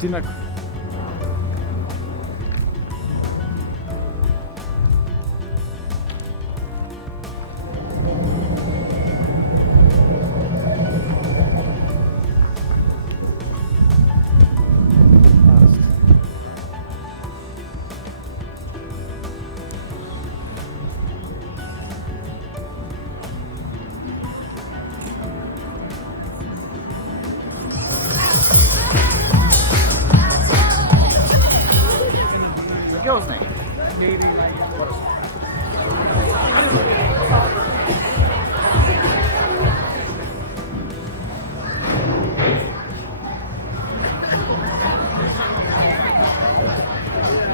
dinner. Girls' name.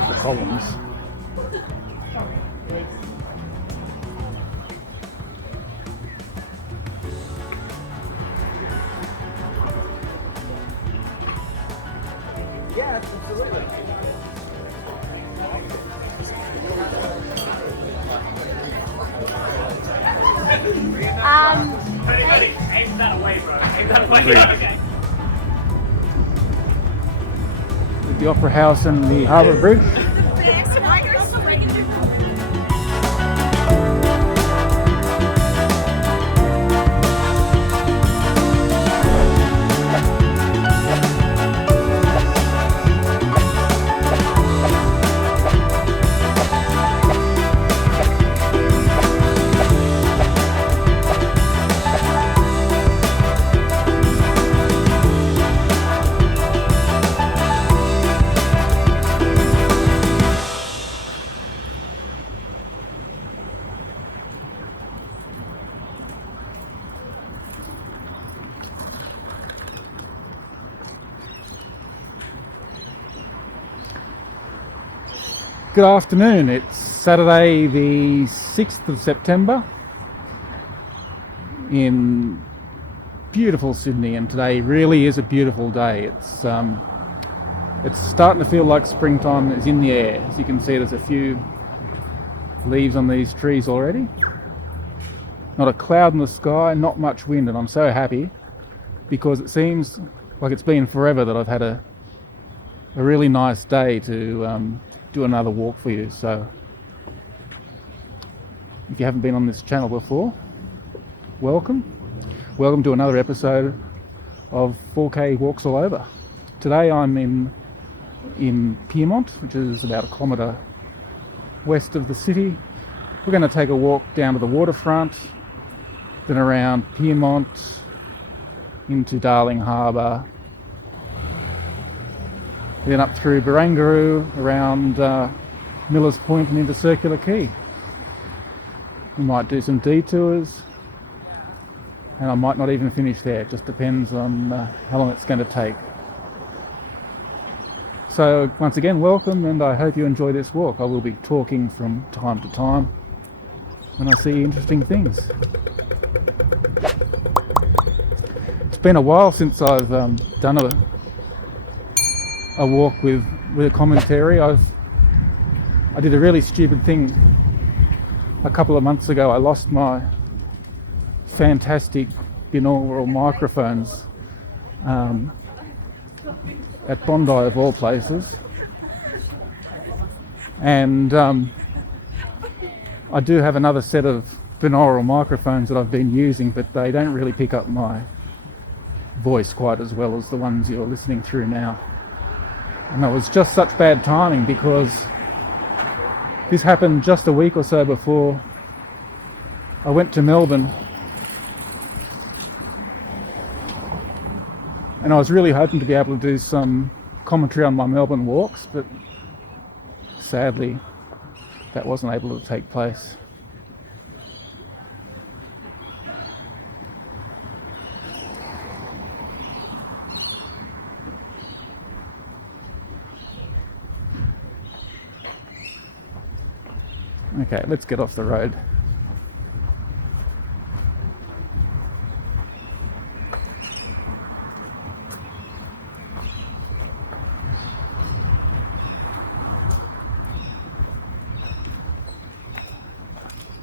The columns. Yeah, absolutely. Aim that away, bro. Aim that away. Okay. The Opera House and the Harbour Bridge. Good afternoon, it's Saturday the 6th of September in beautiful Sydney, and today really is a beautiful day. It's starting to feel like springtime is in the air. As you can see, there's a few leaves on these trees already. Not a cloud in the sky, not much wind, and I'm so happy because it seems like it's been forever that I've had a really nice day to do another walk for you. So if you haven't been on this channel before, welcome to another episode of 4K Walks All Over. Today I'm in Pyrmont, which is about a kilometre west of the city. We're going to take a walk down to the waterfront, then around Pyrmont into Darling Harbour, then up through Barangaroo, around Miller's Point and into Circular Quay. We might do some detours, and I might not even finish there. It just depends on how long it's going to take. So once again, welcome, and I hope you enjoy this walk. I will be talking from time to time when I see interesting things. It's been a while since I've done a walk with a commentary. I did a really stupid thing a couple of months ago. I lost my fantastic binaural microphones at Bondi of all places, and I do have another set of binaural microphones that I've been using, but they don't really pick up my voice quite as well as the ones you're listening through now. And it was just such bad timing because this happened just a week or so before I went to Melbourne, and I was really hoping to be able to do some commentary on my Melbourne walks, but sadly that wasn't able to take place. Okay, let's get off the road.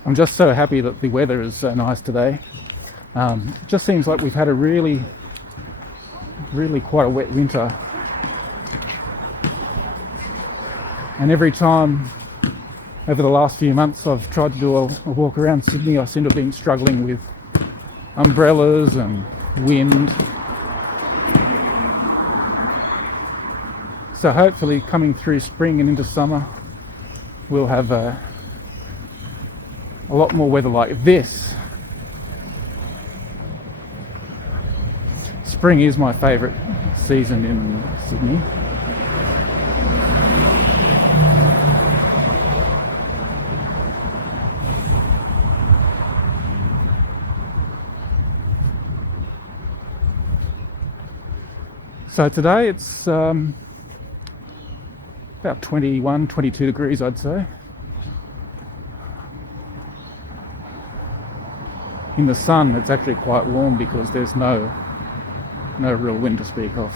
I'm just so happy that the weather is so nice today. It just seems like we've had a really quite a wet winter. And every time over the last few months I've tried to do a walk around Sydney, I seem to have been struggling with umbrellas and wind. So hopefully coming through spring and into summer we'll have a lot more weather like this. Spring is my favourite season in Sydney. So today it's about 21, 22 degrees, I'd say. In the sun it's actually quite warm because there's no real wind to speak of.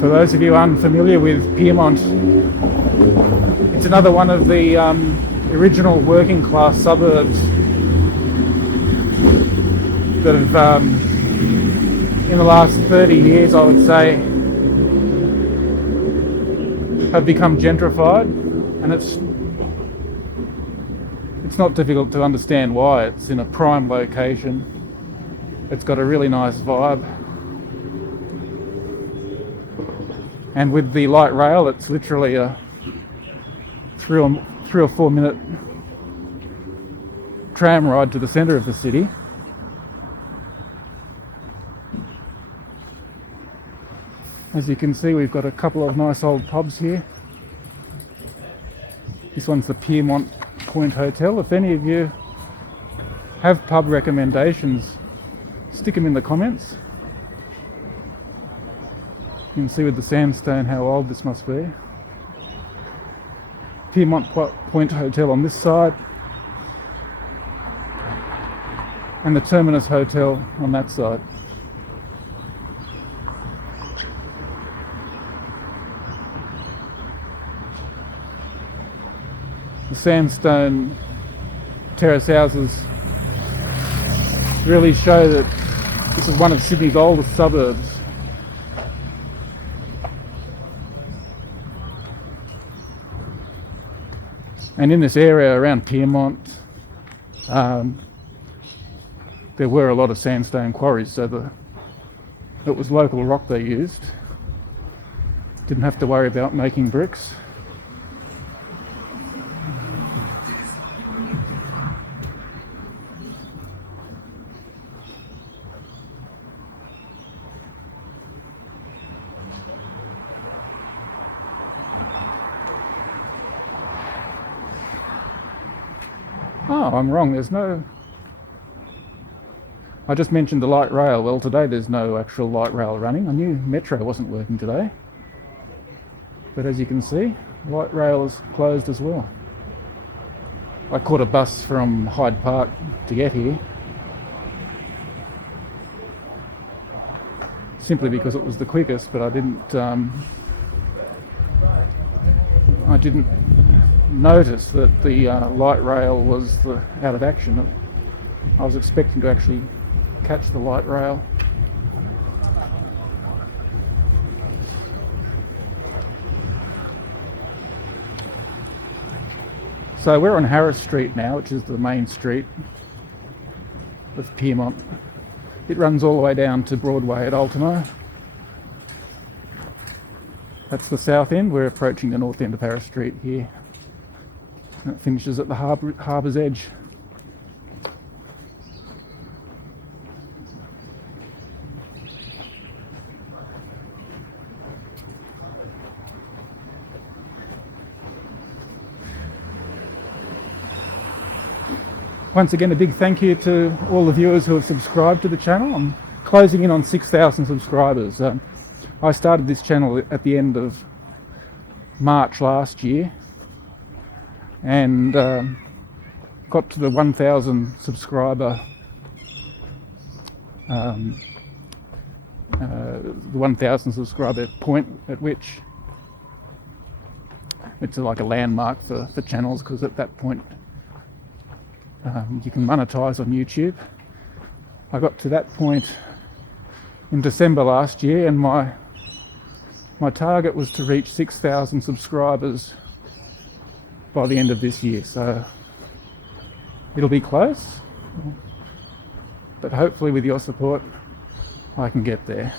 For those of you unfamiliar with Pyrmont, it's another one of the original working class suburbs that have, in the last 30 years, I would say, have become gentrified, and it's not difficult to understand why. It's in a prime location. It's got a really nice vibe. And with the light rail, it's literally a 3 or 4 minute tram ride to the centre of the city. As you can see, we've got a couple of nice old pubs here. This one's the Pyrmont Point Hotel. If any of you have pub recommendations, stick them in the comments. You can see with the sandstone how old this must be. Pyrmont Point Hotel on this side, and the Terminus Hotel on that side. The sandstone terrace houses really show that this is one of Sydney's oldest suburbs. And in this area around Pyrmont, there were a lot of sandstone quarries, so it was local rock they used. Didn't have to worry about making bricks. Oh, I'm wrong, there's no... I just mentioned the light rail. Well, today there's no actual light rail running. I knew Metro wasn't working today. But as you can see, light rail is closed as well. I caught a bus from Hyde Park to get here, simply because it was the quickest, but I didn't notice that the light rail was out of action. I was expecting to actually catch the light rail. So we're on Harris Street now, which is the main street of Pyrmont. It runs all the way down to Broadway at Ultimo. That's the south end. We're approaching the north end of Harris Street here. And it finishes at the harbour's edge. Once again, a big thank you to all the viewers who have subscribed to the channel. I'm closing in on 6,000 subscribers. I started this channel at the end of March last year and got to the 1,000 subscriber point at which it's like a landmark for channels, because at that point you can monetize on YouTube. I got to that point in December last year, and my target was to reach 6,000 subscribers by the end of this year. So it'll be close, but hopefully with your support I can get there.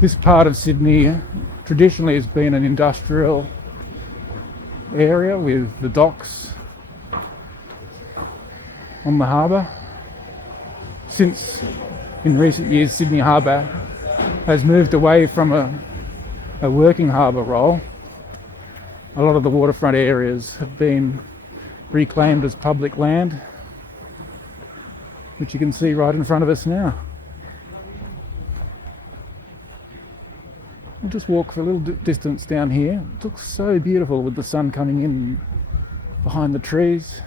This part of Sydney traditionally has been an industrial area with the docks on the harbour. Since in recent years Sydney Harbour has moved away from a working harbour role, a lot of the waterfront areas have been reclaimed as public land, which you can see right in front of us now. We'll just walk for a little distance down here. It looks so beautiful with the sun coming in behind the trees.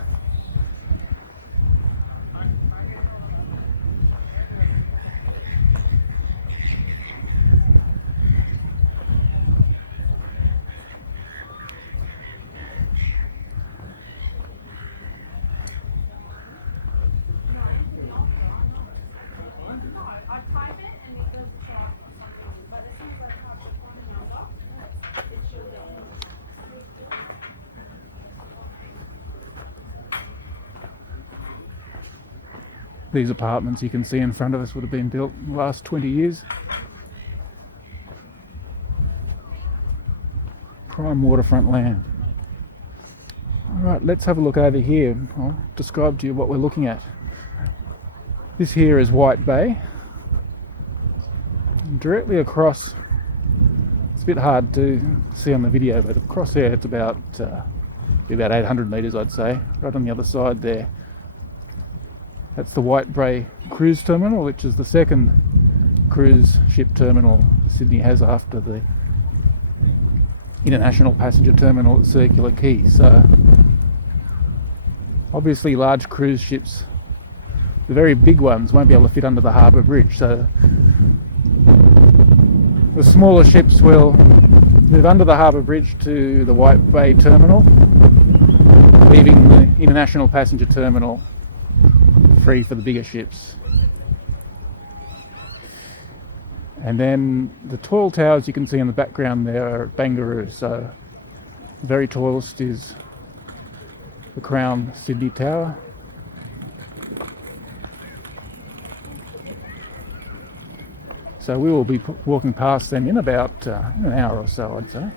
These apartments you can see in front of us would have been built in the last 20 years. Prime waterfront land. Alright, let's have a look over here. I'll describe to you what we're looking at. This here is White Bay. And directly across, it's a bit hard to see on the video, but across there it's about 800 metres, I'd say, right on the other side there. That's the White Bay Cruise Terminal, which is the second cruise ship terminal Sydney has after the international passenger terminal at Circular Quay. So obviously large cruise ships, the very big ones, won't be able to fit under the harbour bridge, so the smaller ships will move under the harbour bridge to the White Bay terminal, leaving the international passenger terminal free for the bigger ships. And then the tall towers you can see in the background there are at Barangaroo. So the very tallest is the Crown Sydney Tower. So we will be walking past them in about an hour or so, I'd say.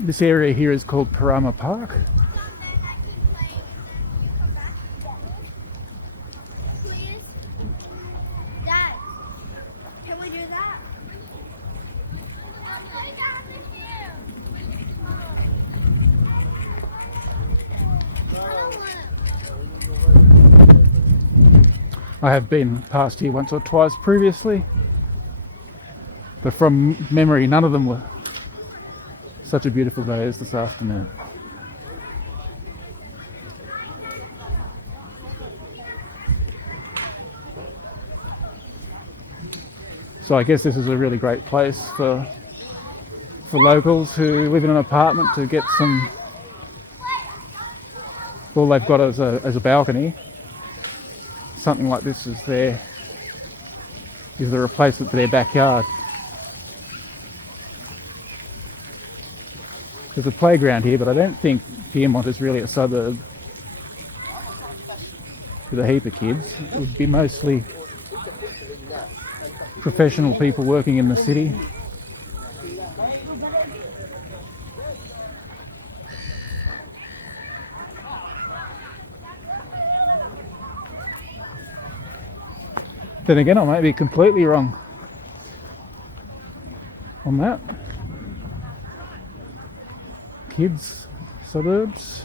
This area here is called Pirrama Park. Please? Dad, can we do that? I have been past here once or twice previously, but from memory none of them were such a beautiful day as this afternoon. So I guess this is a really great place for locals who live in an apartment to get some. All they've got as a balcony. Something like this is the replacement for their backyard. There's a playground here, but I don't think Pyrmont is really a suburb with a heap of kids. It would be mostly professional people working in the city. Then again, I might be completely wrong on that. Kids, suburbs.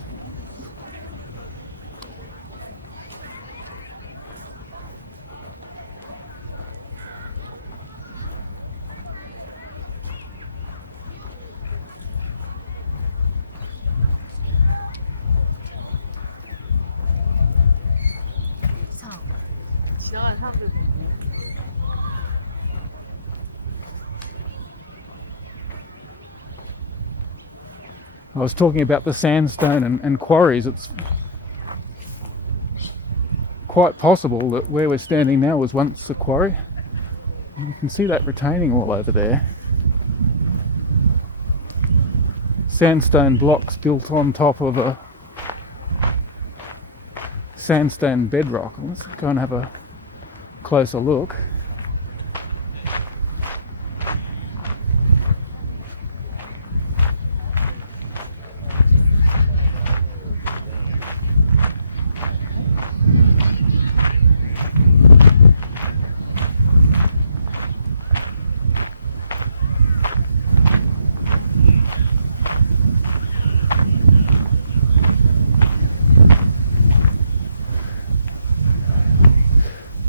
I was talking about the sandstone and quarries. It's quite possible that where we're standing now was once a quarry. You can see that retaining wall over there. Sandstone blocks built on top of a sandstone bedrock. Let's go and have a closer look.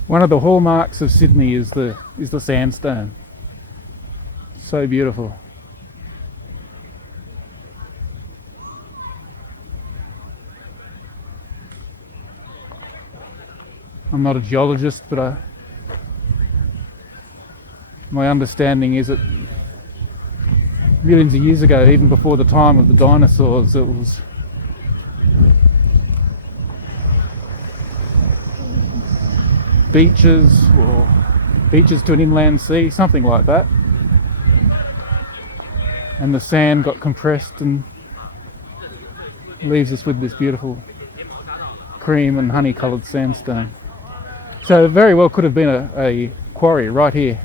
One of the hallmarks of Sydney is the sandstone. So beautiful. I'm not a geologist, but my understanding is that millions of years ago, even before the time of the dinosaurs, it was beaches or beaches to an inland sea, something like that. And the sand got compressed and leaves us with this beautiful cream and honey coloured sandstone. So it very well could have been a quarry right here,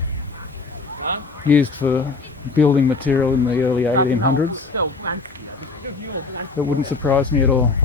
used for building material in the early 1800s. That wouldn't surprise me at all.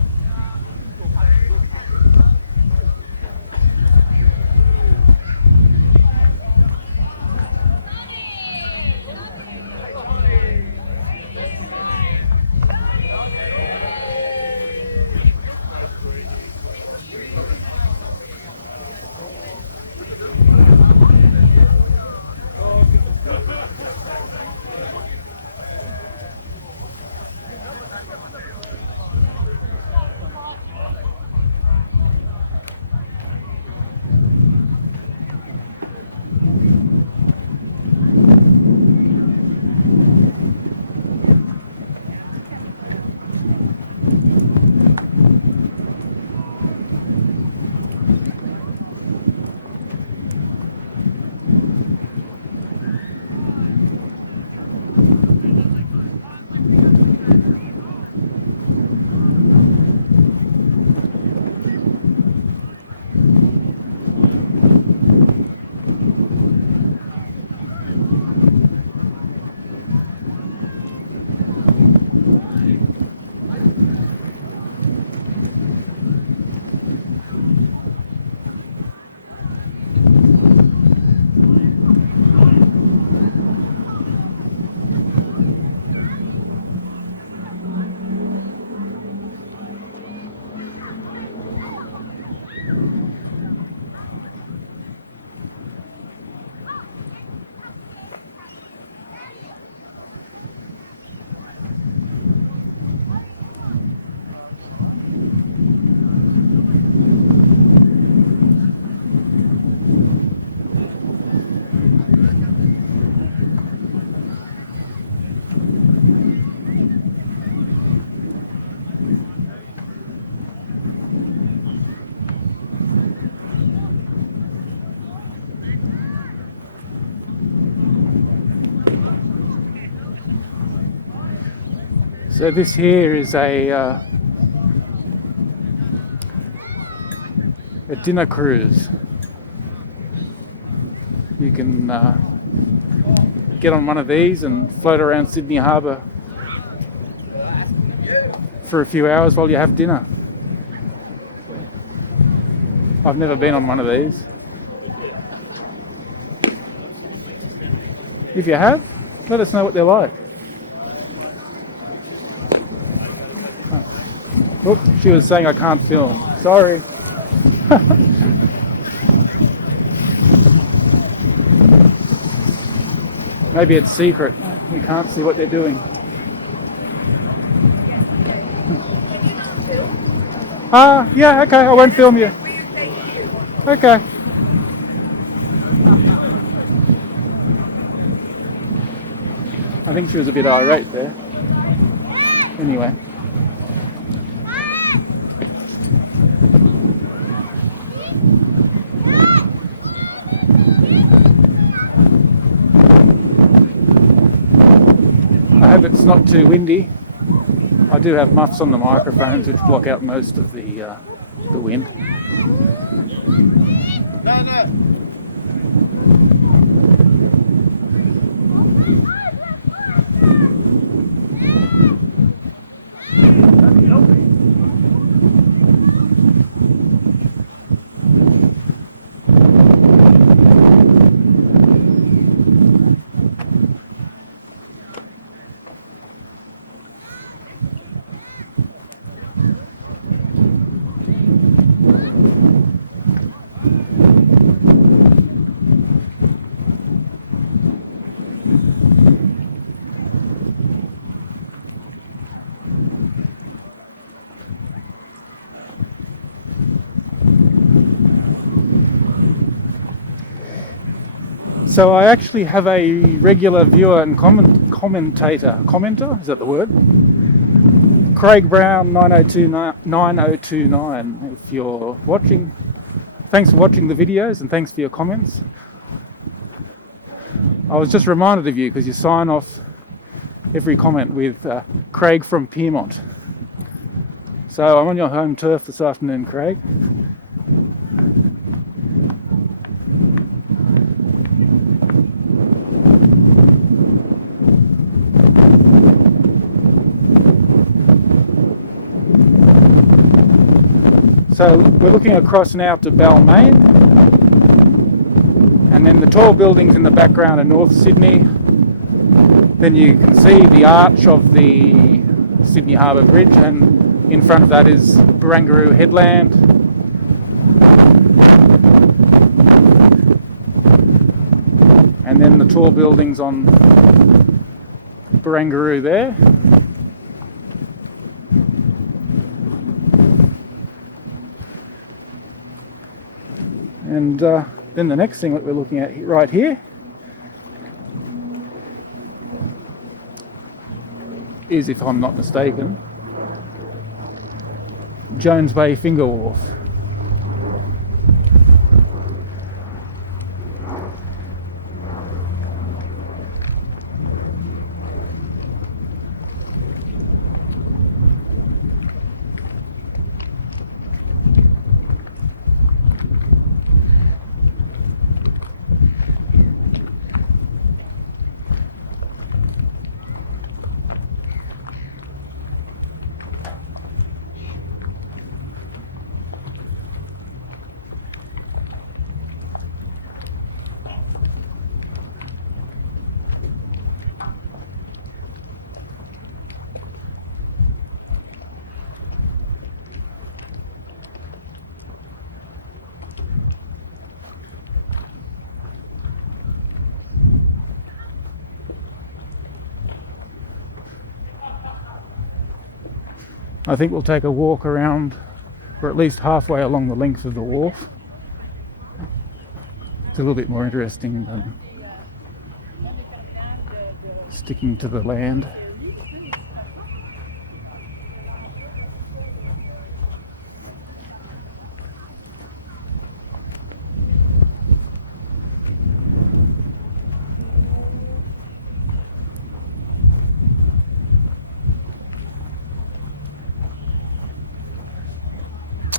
So this here is a dinner cruise. You can get on one of these and float around Sydney Harbour for a few hours while you have dinner. I've never been on one of these. If you have, let us know what they're like. Oh, she was saying I can't film. Sorry. Maybe it's secret. We can't see what they're doing. Yeah, okay, I won't film you. Okay. I think she was a bit irate there. Anyway. I hope it's not too windy. I do have muffs on the microphones which block out most of the wind. No. So I actually have a regular viewer and commenter, is that the word? Craig Brown 9029. If you're watching, thanks for watching the videos and thanks for your comments. I was just reminded of you because you sign off every comment with Craig from Pyrmont. So I'm on your home turf this afternoon, Craig. So we're looking across now to Balmain, and then the tall buildings in the background are North Sydney. Then you can see the arch of the Sydney Harbour Bridge, and in front of that is Barangaroo Headland. And then the tall buildings on Barangaroo there. And then the next thing that we're looking at right here is, if I'm not mistaken, Jones Bay Finger Wharf. I think we'll take a walk around, or at least halfway along the length of the wharf. It's a little bit more interesting than sticking to the land.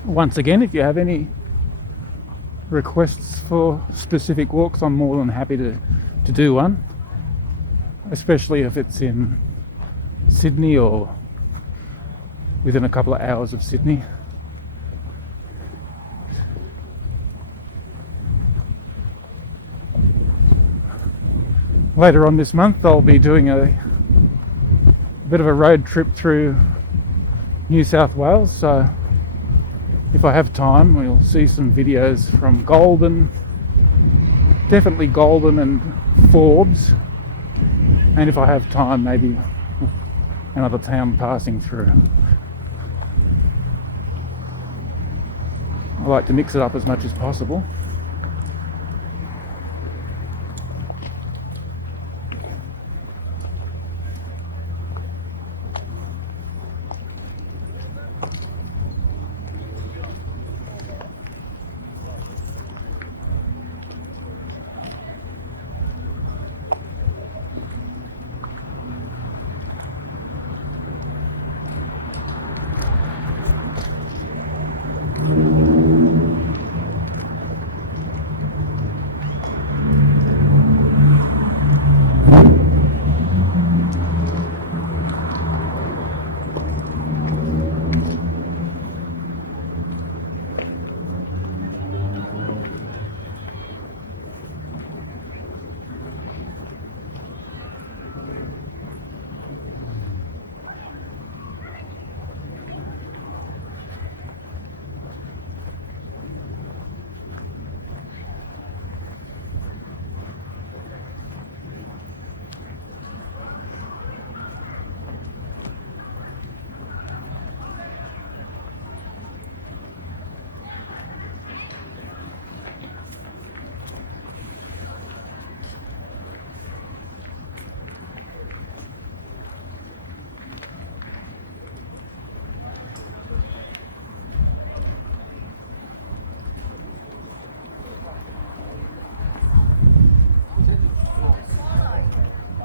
Once again, if you have any requests for specific walks, I'm more than happy to do one, especially if it's in Sydney or within a couple of hours of Sydney. Later on this month I'll be doing a bit of a road trip through New South Wales, so if I have time we'll see some videos from Golden, definitely Golden and Forbes, and if I have time maybe another town passing through. I like to mix it up as much as possible.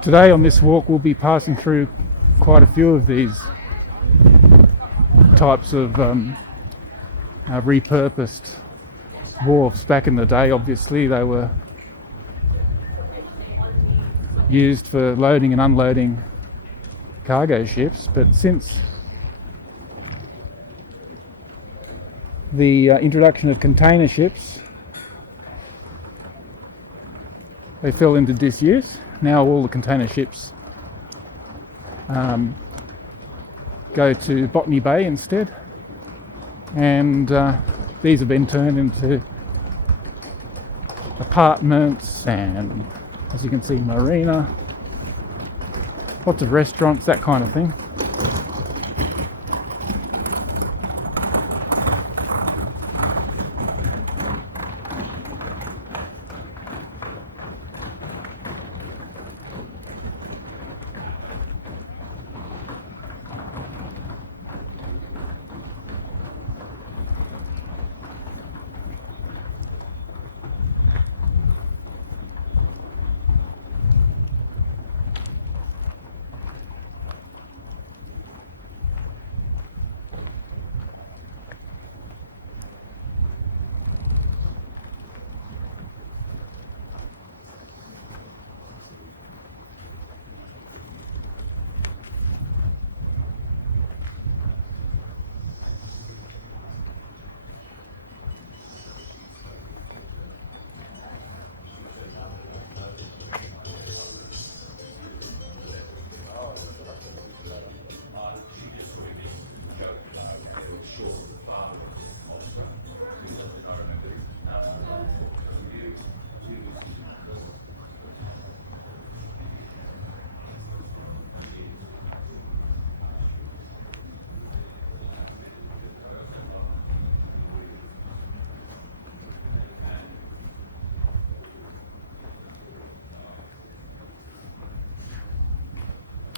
Today on this walk we'll be passing through quite a few of these types of repurposed wharves. Back in the day obviously they were used for loading and unloading cargo ships, but since the introduction of container ships they fell into disuse. Now all the container ships go to Botany Bay instead, and these have been turned into apartments and, as you can see, marina, lots of restaurants, that kind of thing.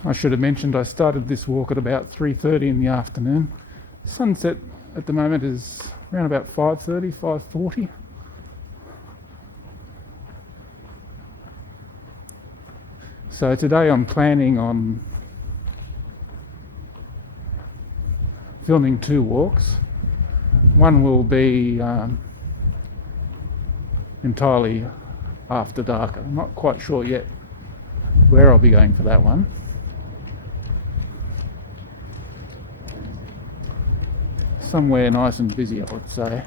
I should have mentioned I started this walk at about 3:30 in the afternoon. Sunset at the moment is around about 5:30, 5:40. So today I'm planning on filming two walks. One will be entirely after dark. I'm not quite sure yet where I'll be going for that one. Somewhere nice and busy, I would say.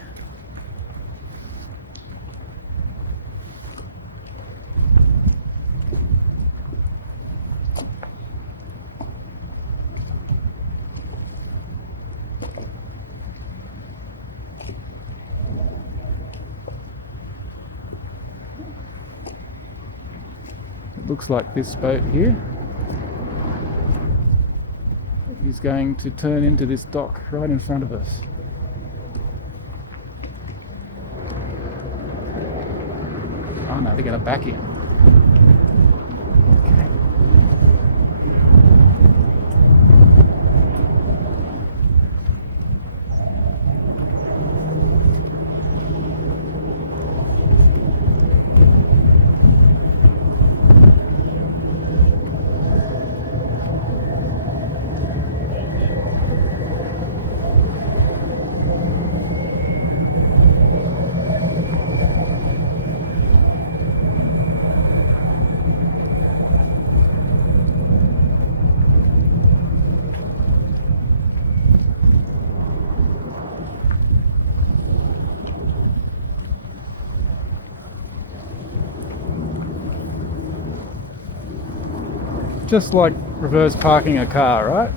It looks like this boat here is going to turn into this dock right in front of us. Oh no, they're going to back in. Okay. Just like reverse parking a car, right?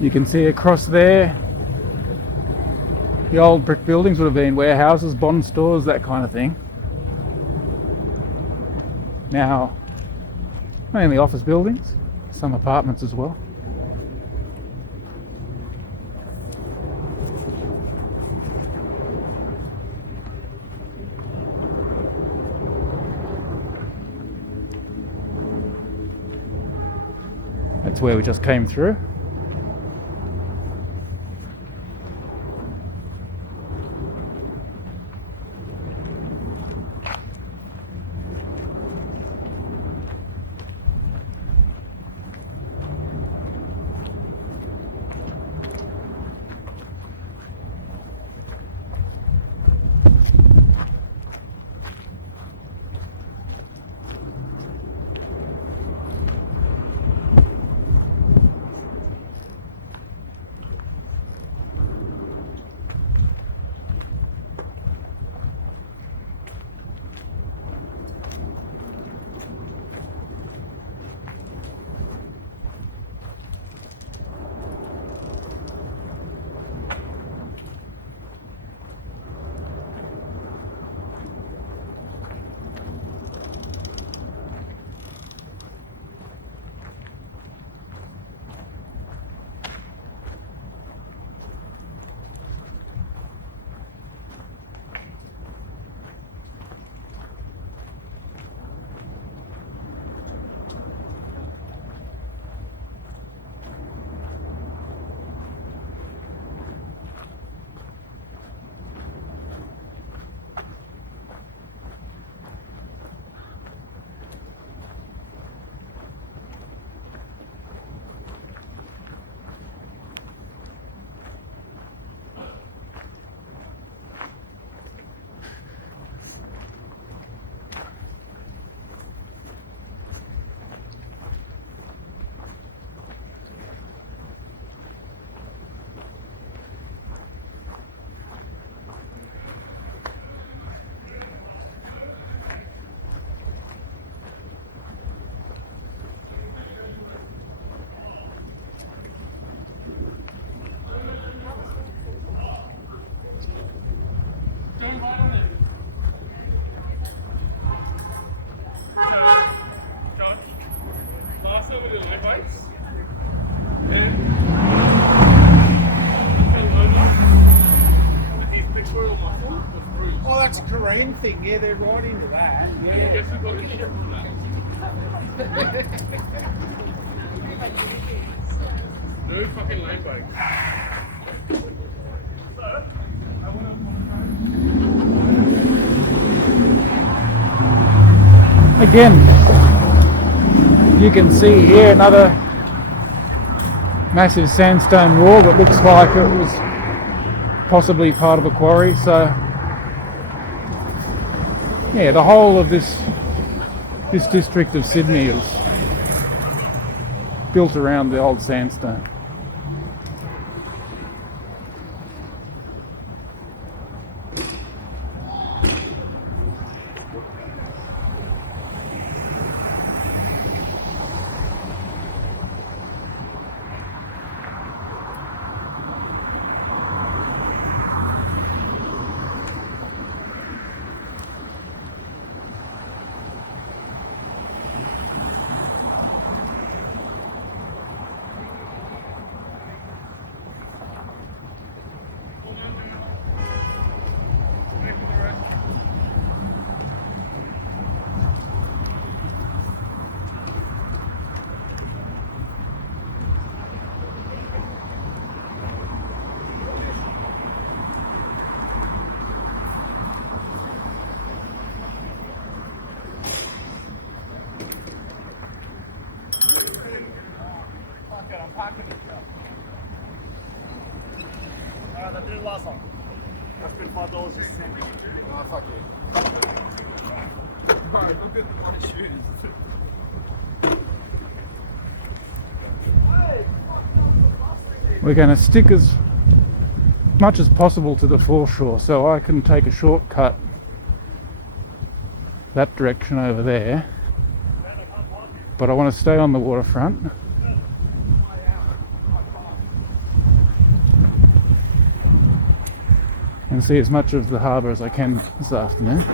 You can see across there, the old brick buildings would have been warehouses, bond stores, that kind of thing. Now, mainly office buildings, some apartments as well. That's where we just came through. hen thing, yeah, they're right into that. Yeah. Guess who got a ship on that? No fucking land boat. Again, you can see here another massive sandstone wall that looks like it was possibly part of a quarry. So yeah, the whole of this district of Sydney is built around the old sandstone. Alright, that did it last time. That's been $5 a cent. Oh, fuck yeah. Alright, look at my shoes. We're going to stick as much as possible to the foreshore, so I can take a shortcut that direction over there, but I want to stay on the waterfront. And see as much of the harbour as I can this afternoon.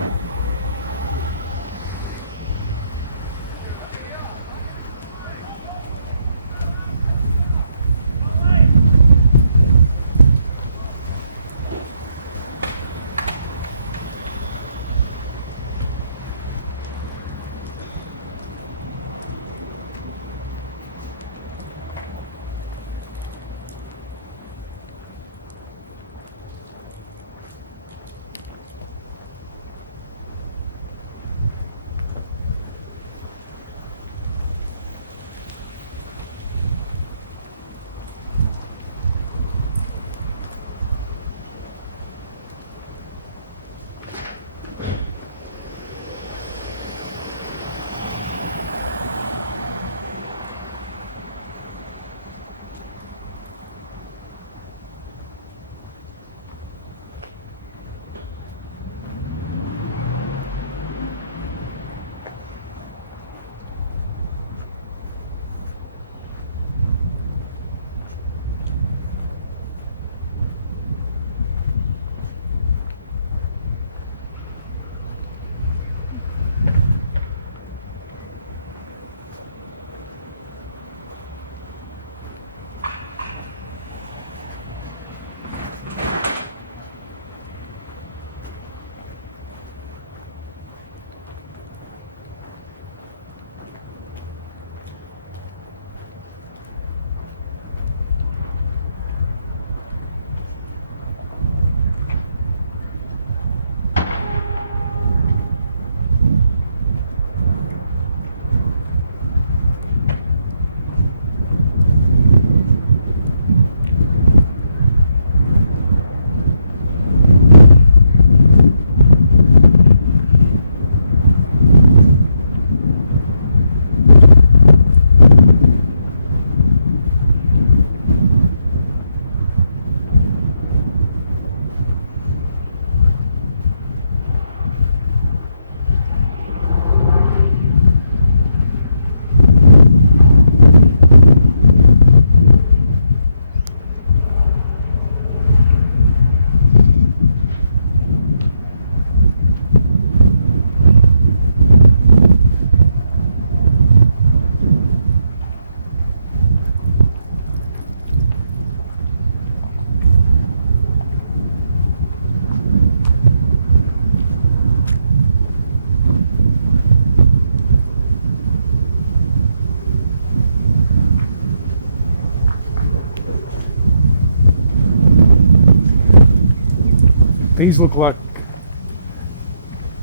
These look like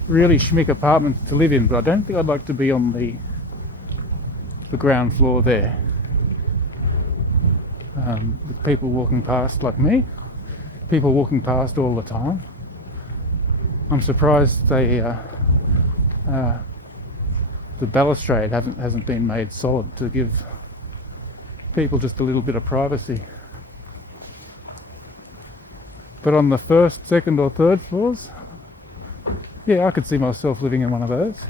really schmick apartments to live in, but I don't think I'd like to be on the ground floor there. With people walking past like me, people walking past all the time. I'm surprised the balustrade hasn't been made solid to give people just a little bit of privacy. But on the first, second or third floors, yeah, I could see myself living in one of those.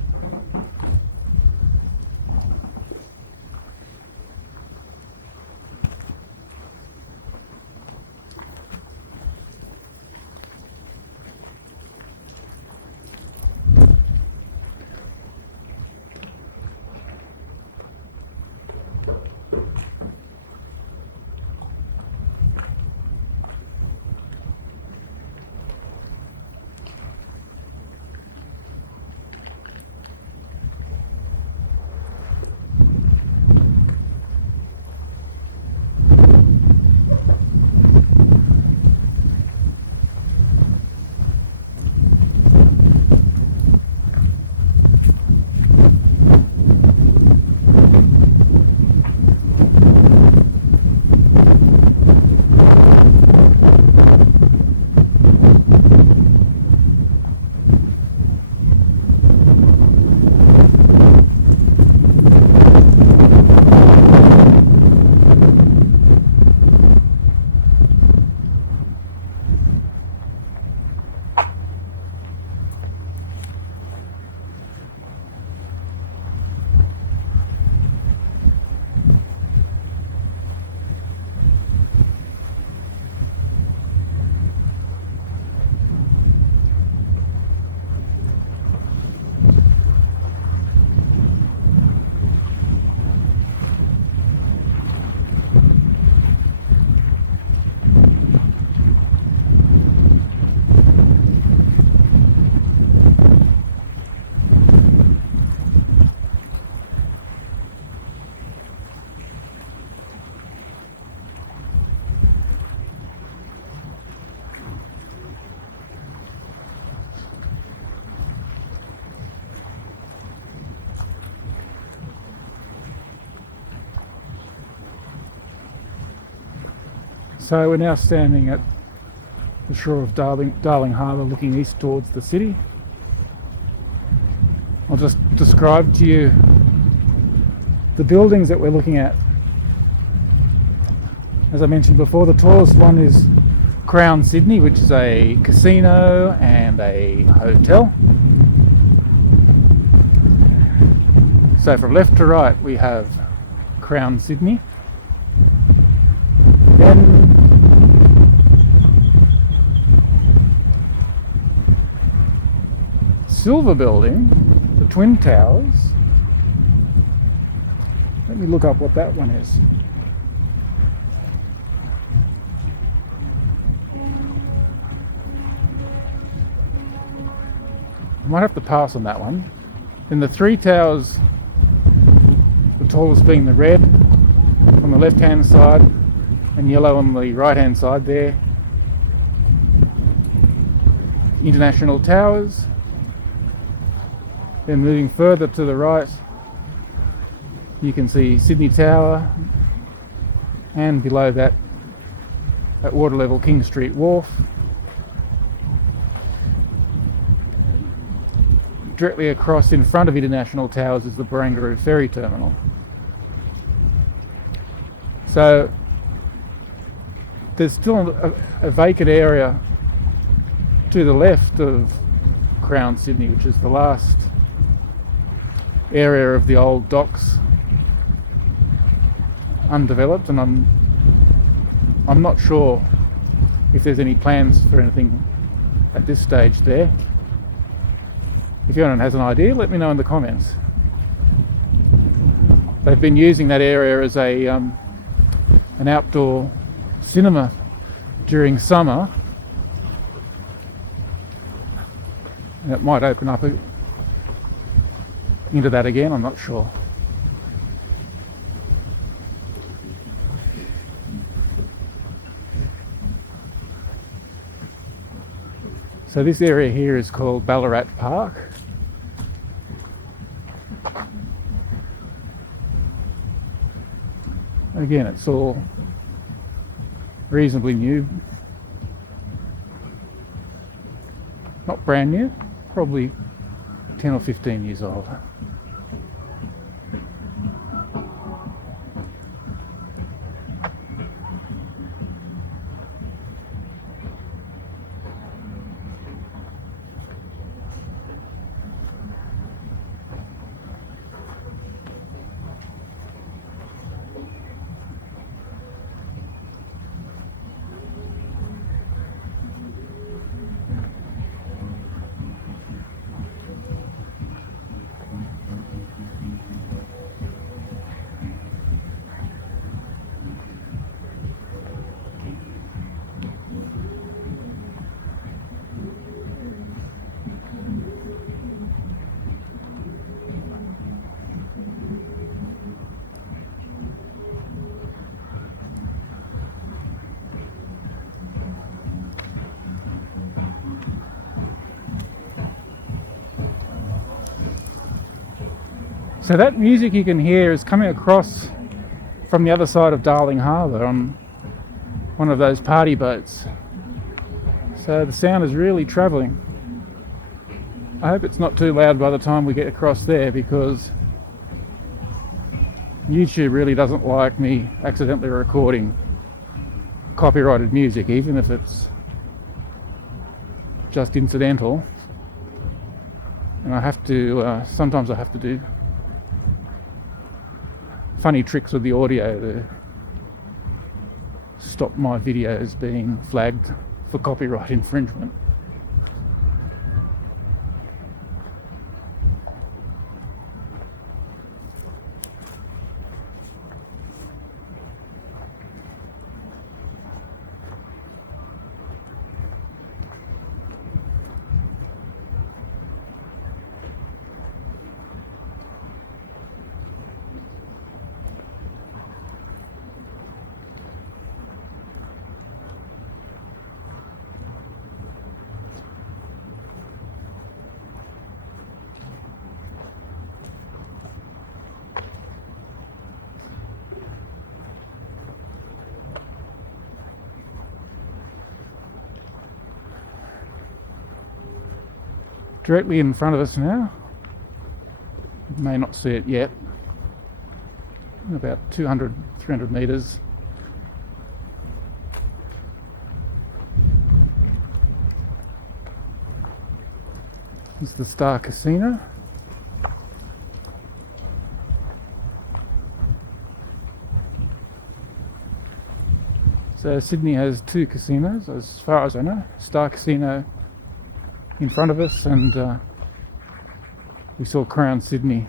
So we're now standing at the shore of Darling Harbour, looking east towards the city. I'll just describe to you the buildings that we're looking at. As I mentioned before, the tallest one is Crown Sydney, which is a casino and a hotel. So from left to right we have Crown Sydney. Then Silver Building, the Twin Towers. Let me look up what that one is. I might have to pass on that one. Then the Three Towers, the tallest being the red on the left hand side and yellow on the right hand side there. International Towers. Then moving further to the right, you can see Sydney Tower, and below that, at water level, King St Wharf. Directly across in front of International Towers is the Barangaroo Ferry terminal. So there's still a vacant area to the left of Crown Sydney, which is the last area of the old docks undeveloped, and I'm not sure if there's any plans for anything at this stage there. If anyone has an idea, let me know in the comments. They've been using that area as a an outdoor cinema during summer, and it might open up into that again, I'm not sure. So this area here is called Ballaraat Park. Again, it's all reasonably new. Not brand new, probably 10 or 15 years old. So that music you can hear is coming across from the other side of Darling Harbour on one of those party boats. So the sound is really travelling. I hope it's not too loud by the time we get across there, because YouTube really doesn't like me accidentally recording copyrighted music, even if it's just incidental. And I have to, sometimes I have to do funny tricks with the audio to stop my videos being flagged for copyright infringement. Directly in front of us now, you may not see it yet, about 200-300 metres. Is the Star Casino. So Sydney has two casinos, as far as I know. Star Casino in front of us, and we saw Crown Sydney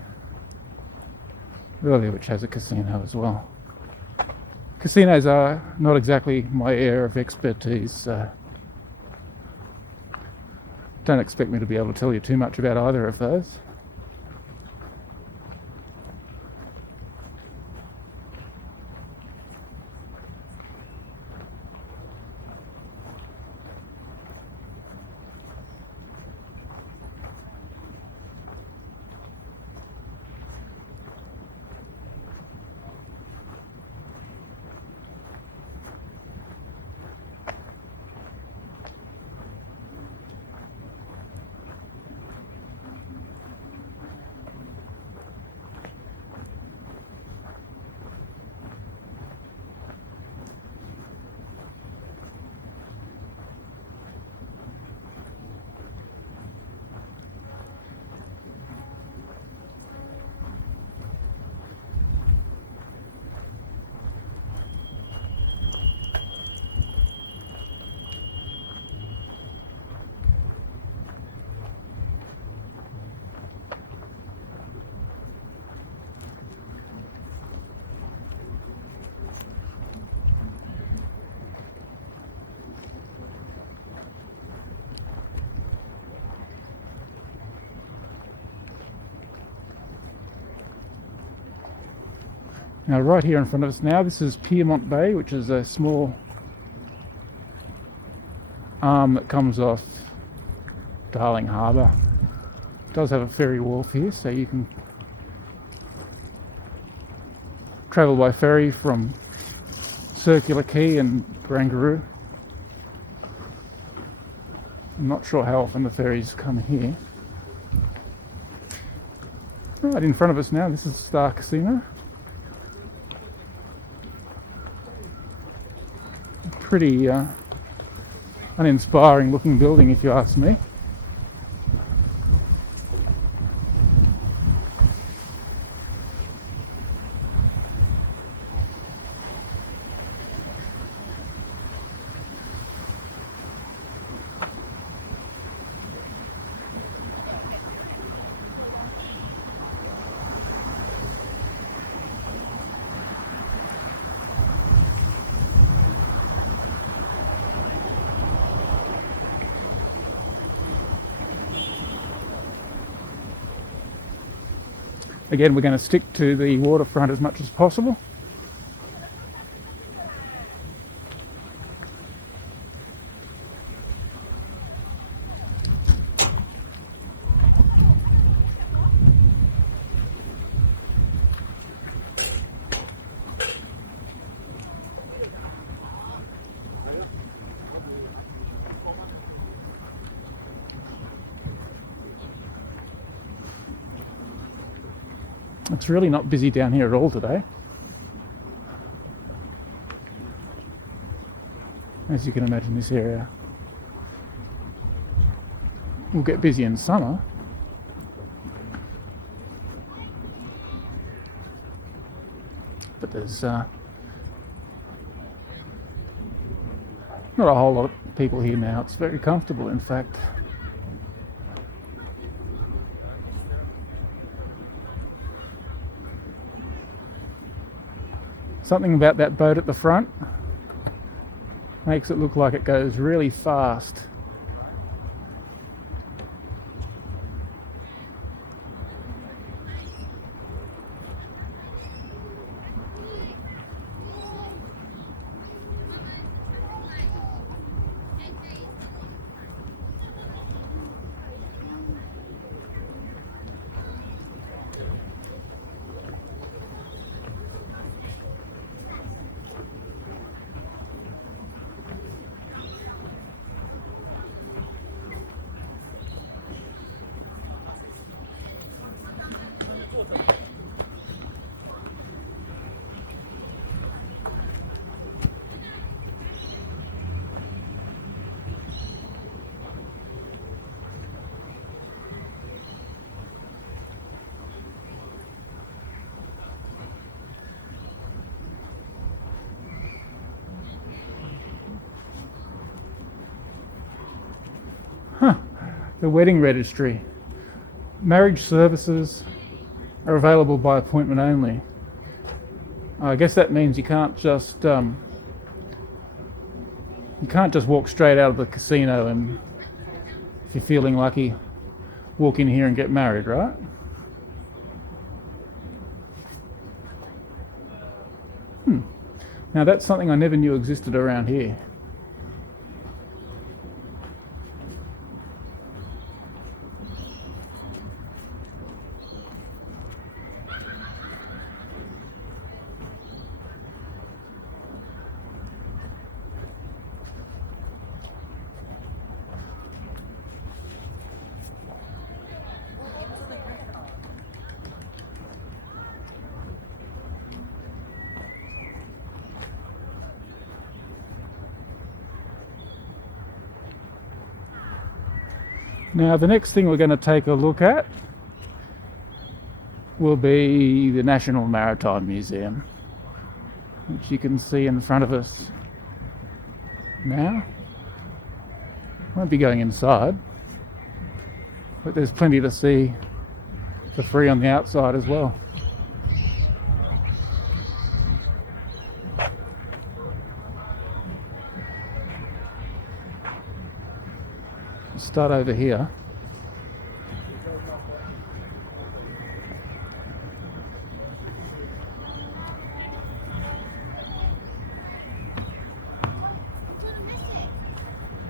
earlier, which has a casino as well. Casinos are not exactly my area of expertise. Don't expect me to be able to tell you too much about either of those. Now right here in front of us now, this is Pyrmont Bay, which is a small arm that comes off Darling Harbour. It does have a ferry wharf here, so you can travel by ferry from Circular Quay and Barangaroo. I'm not sure how often the ferries come here. Right in front of us now, this is Star Casino. Pretty uninspiring looking building, if you ask me. Again, we're going to stick to the waterfront as much as possible. It's really not busy down here at all today. As you can imagine, this area will get busy in summer. But there's not a whole lot of people here now. It's very comfortable, in fact. Something about that boat at the front makes it look like it goes really fast. The wedding registry. Marriage services are available by appointment only. I guess that means you can't just walk straight out of the casino and, if you're feeling lucky, walk in here and get married, right? Now that's something I never knew existed around here. Now the next thing we're going to take a look at will be the National Maritime Museum, which you can see in front of us now. Won't be going inside, but there's plenty to see for free on the outside as well. Start over here.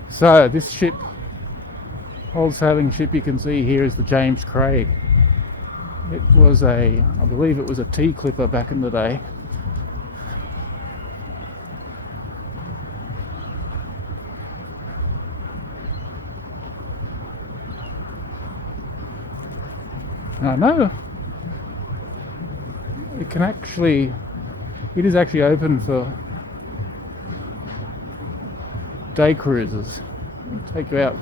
So this ship Old sailing ship you can see here is the James Craig. It was I believe it was a tea clipper back in the day. I know it is actually open for day cruises. It'll take you out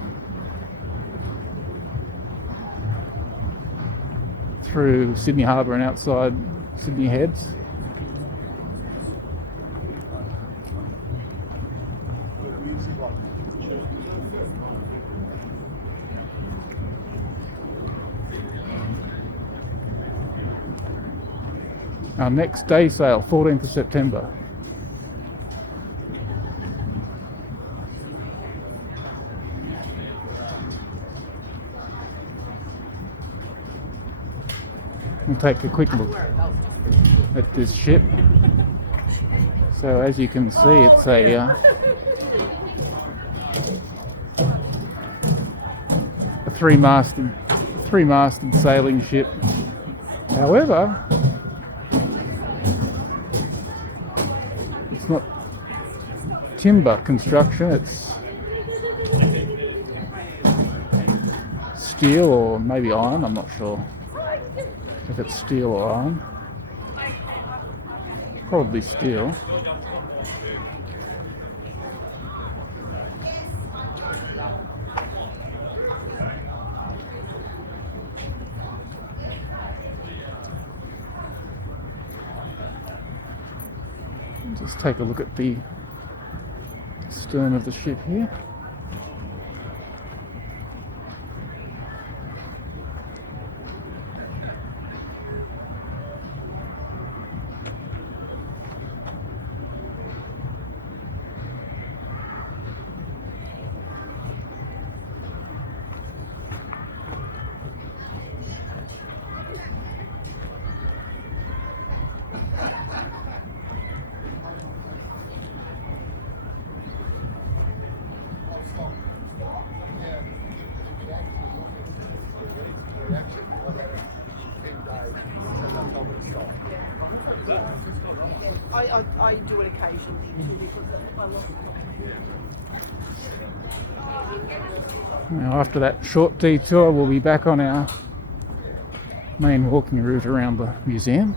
through Sydney Harbour and outside Sydney Heads. Our next day sail, 14th of September. We'll take a quick look at this ship. So as you can see, it's a three-masted sailing ship. However, it's not timber construction, it's steel or maybe iron, I'm not sure if it's steel or iron. Probably steel. Just take a look at the stern of the ship here. I do it occasionally too because I love it. Now after that short detour, we'll be back on our main walking route around the museum.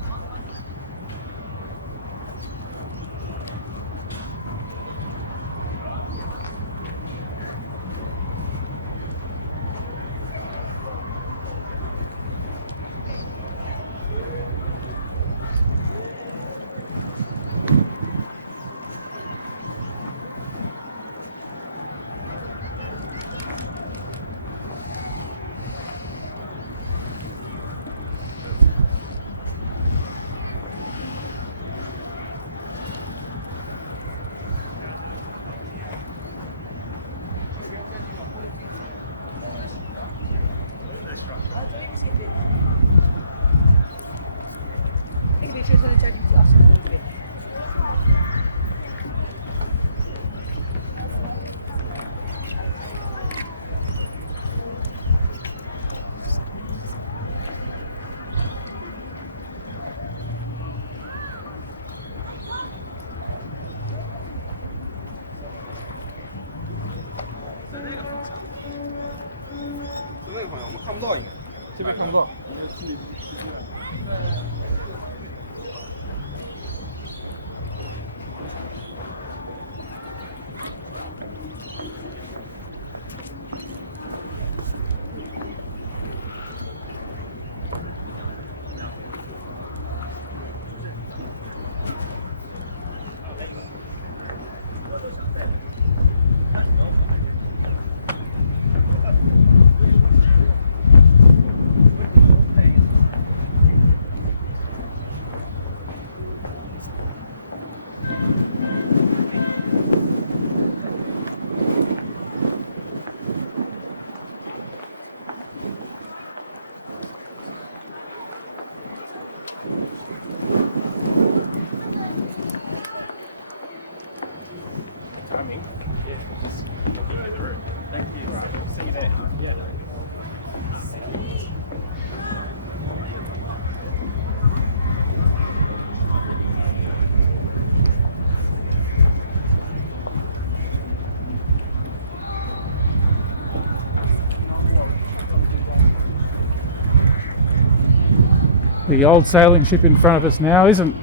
The old sailing ship in front of us now isn't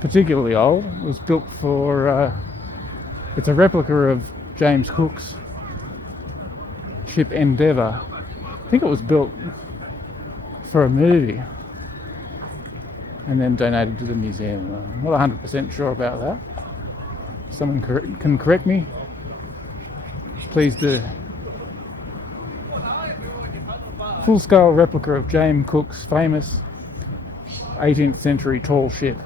particularly old. It was built for, it's a replica of James Cook's ship Endeavour. I think it was built for a movie and then donated to the museum. I'm not 100% sure about that. Someone can correct me. Please do. Full-scale replica of James Cook's famous 18th century tall ship.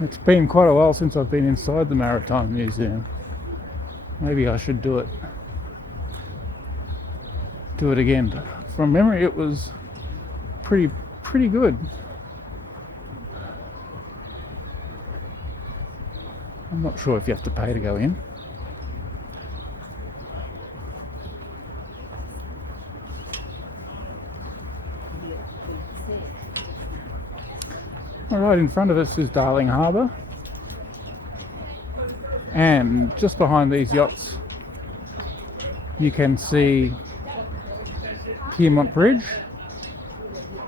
It's been quite a while since I've been inside the Maritime Museum. Maybe I should do it again. From memory, it was pretty good. I'm not sure if you have to pay to go in. Right in front of us is Darling Harbour, and just behind these yachts you can see Pyrmont Bridge,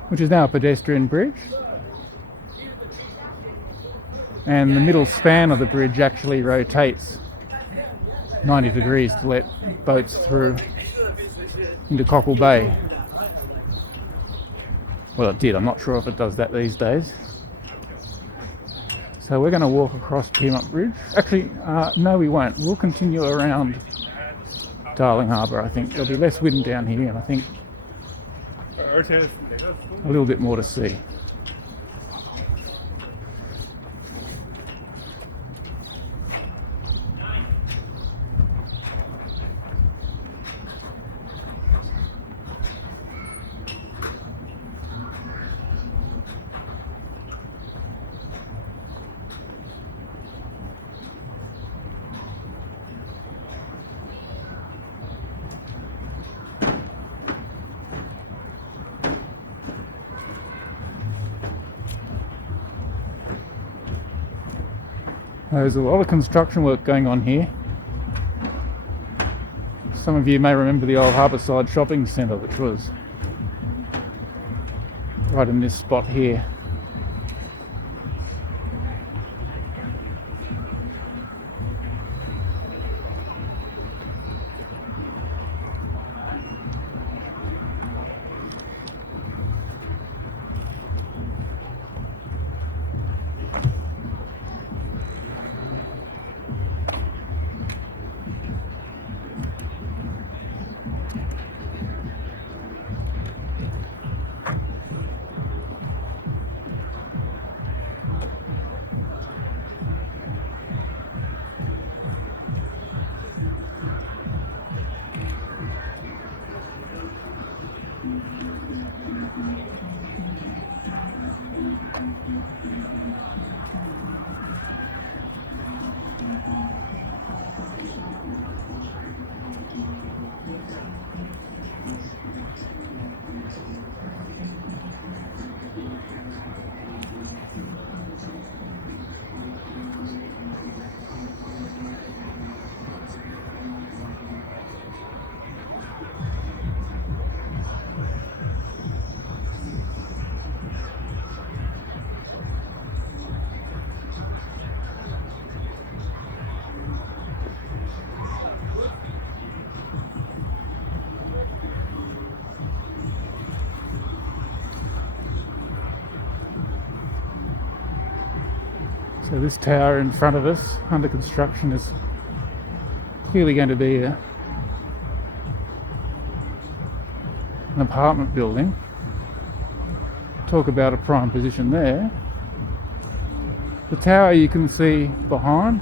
which is now a pedestrian bridge, and the middle span of the bridge actually rotates 90 degrees to let boats through into Cockle Bay. Well, it did. I'm not sure if it does that these days. So we're going to walk across Pyrmont Bridge. Actually, no we won't. We'll continue around Darling Harbour, I think. There'll be less wind down here, and I think a little bit more to see. There's a lot of construction work going on here. Some of you may remember the old Harbourside Shopping Centre, which was right in this spot here. So this tower in front of us, under construction, is clearly going to be an apartment building. Talk about a prime position there. The tower you can see behind,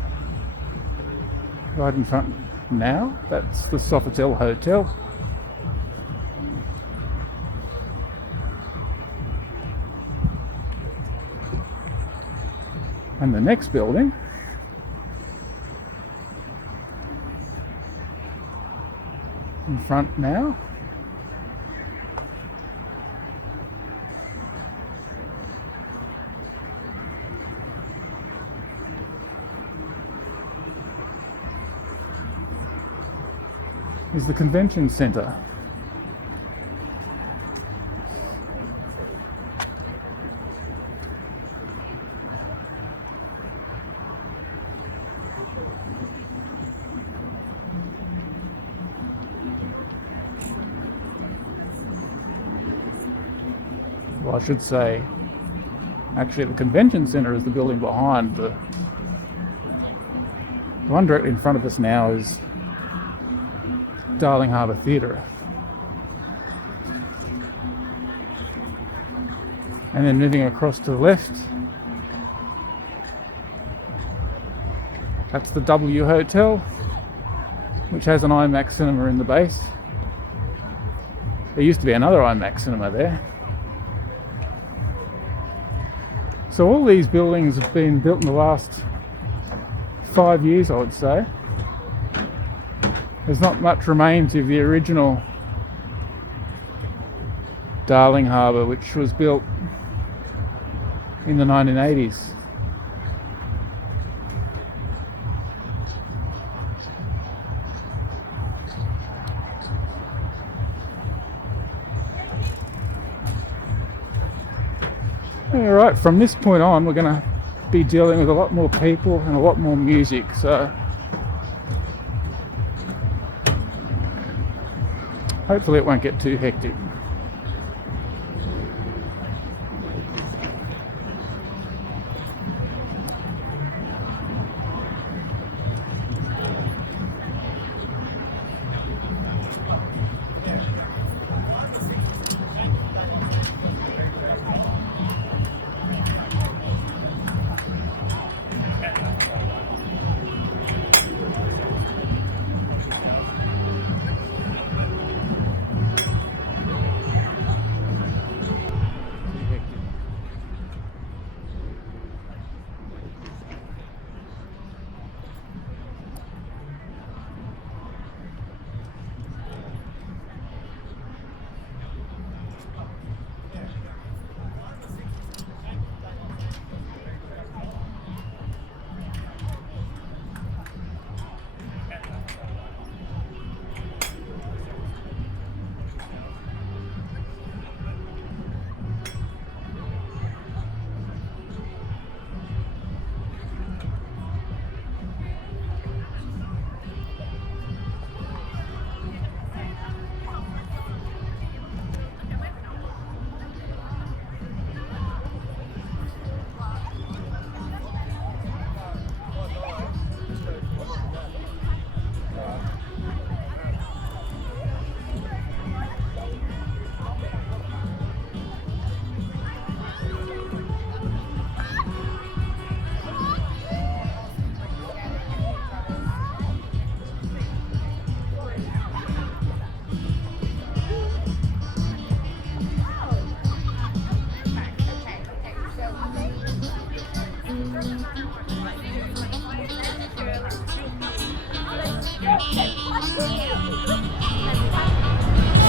right in front now, that's the Sofitel Hotel. And the next building in front now is the convention centre. Well, I should say, actually the convention centre is the building behind. The one directly in front of us now is Darling Harbour Theatre. And then moving across to the left, that's the W Hotel, which has an IMAX cinema in the base. There used to be another IMAX cinema there. So all these buildings have been built in the last 5 years, I would say. There's not much remains of the original Darling Harbour, which was built in the 1980s. Alright, from this point on we're going to be dealing with a lot more people and a lot more music, so hopefully it won't get too hectic.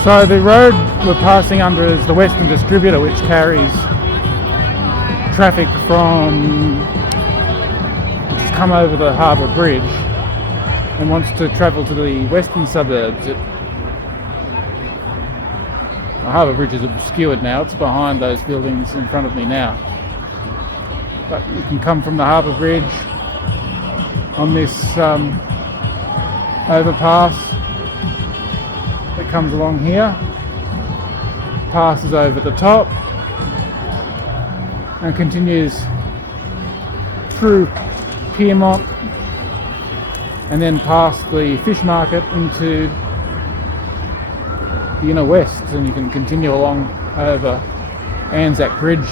So the road we're passing under is the Western Distributor, which carries traffic which has come over the Harbour Bridge and wants to travel to the western suburbs. The Harbour Bridge is obscured now, it's behind those buildings in front of me now. But you can come from the Harbour Bridge on this overpass that comes along here, passes over the top and continues through Pyrmont and then past the fish market into the inner west, and you can continue along over Anzac Bridge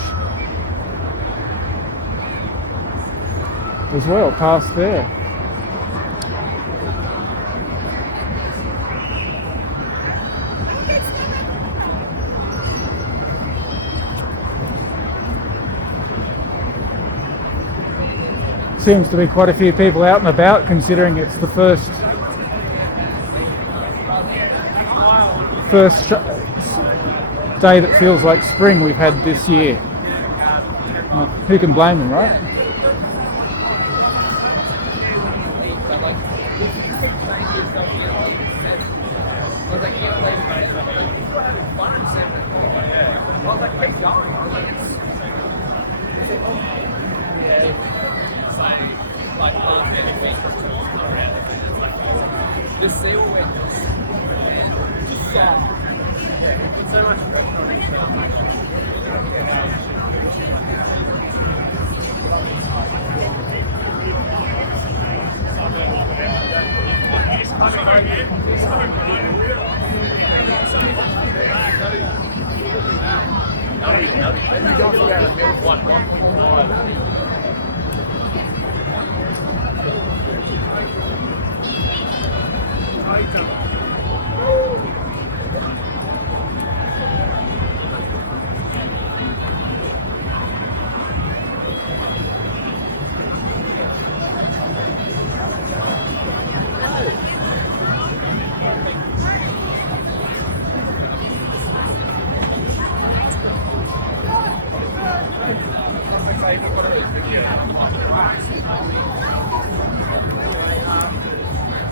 as well, past there. Seems to be quite a few people out and about, considering it's the first day that feels like spring we've had this year. Who can blame them, right?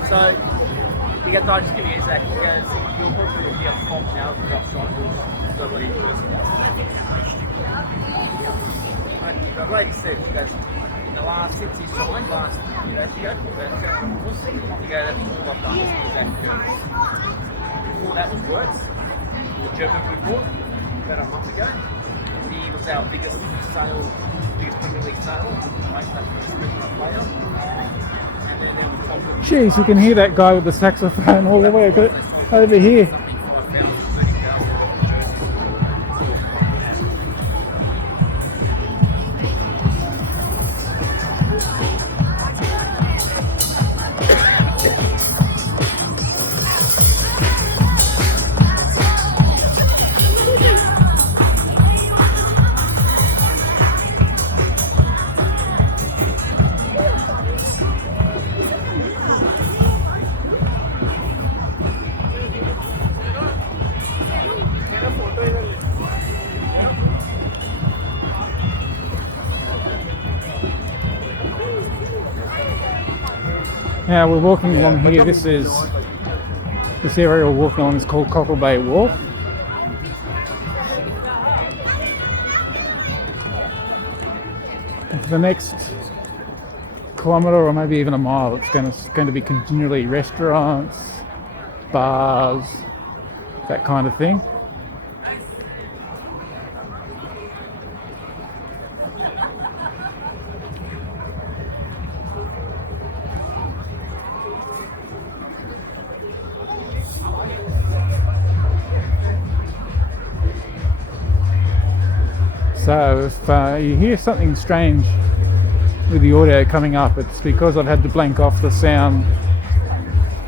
So, you get to just give you a sec, because you'll probably be on top now if you've got short nobody But like I said, because in the last 6 years, last few days ago, you go that's all I've done is exactly. Before that was Words, the German we bought about a month ago. He was our biggest Premier League sale, raced up to the player. Jeez, you can hear that guy with the saxophone all the way over here. Now we're walking along here. This area we're walking on is called Cockle Bay Wharf. And for the next kilometre or maybe even a mile, it's going to be continually restaurants, bars, that kind of thing. So if you hear something strange with the audio coming up, it's because I've had to blank off the sound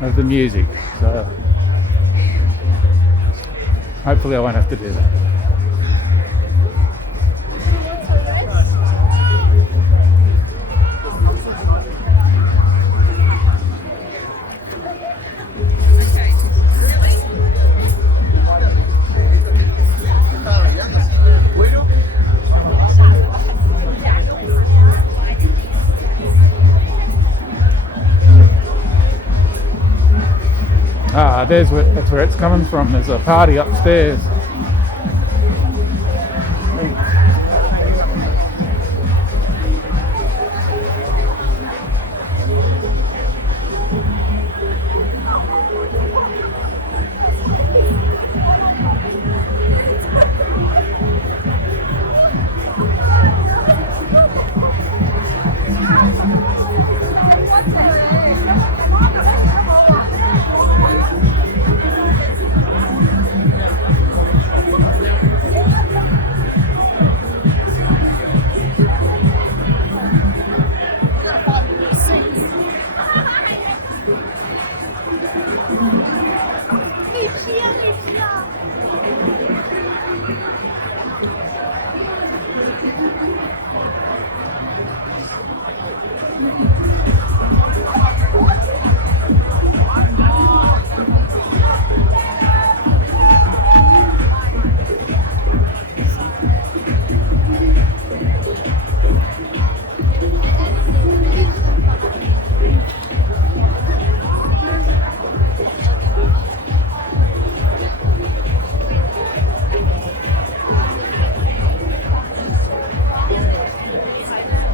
of the music. So hopefully I won't have to do that. That's where it's coming from. There's a party upstairs.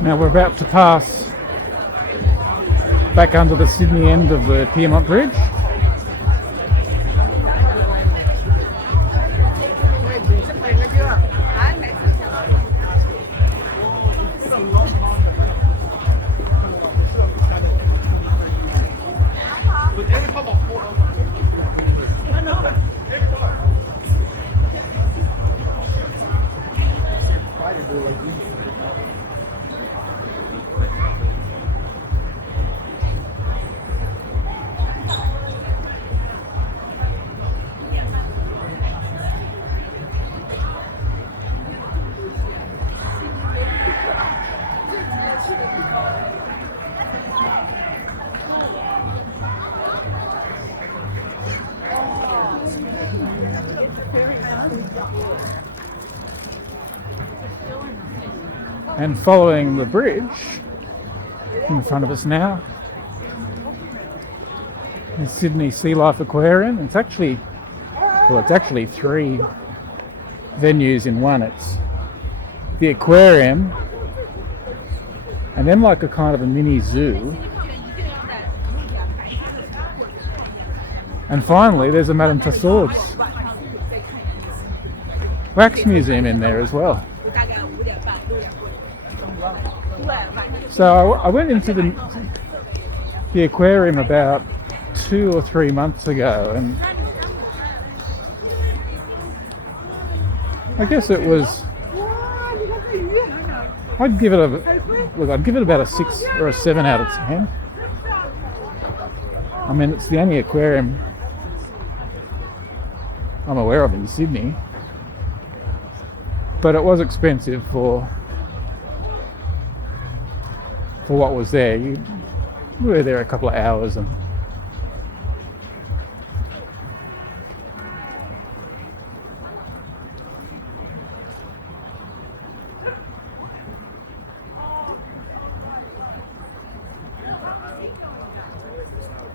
Now we're about to pass back under the Sydney end of the Pyrmont Bridge. And following the bridge in front of us now is Sydney Sea Life Aquarium. It's actually three venues in one. It's the aquarium and then like a kind of a mini zoo. And finally there's a Madame Tussauds wax museum in there as well. So I went into the aquarium about 2 or 3 months ago, and I guess it was. I'd give it about a 6 or a 7 out of 10. I mean, it's the only aquarium I'm aware of in Sydney, but it was expensive for what was there. We were there a couple of hours and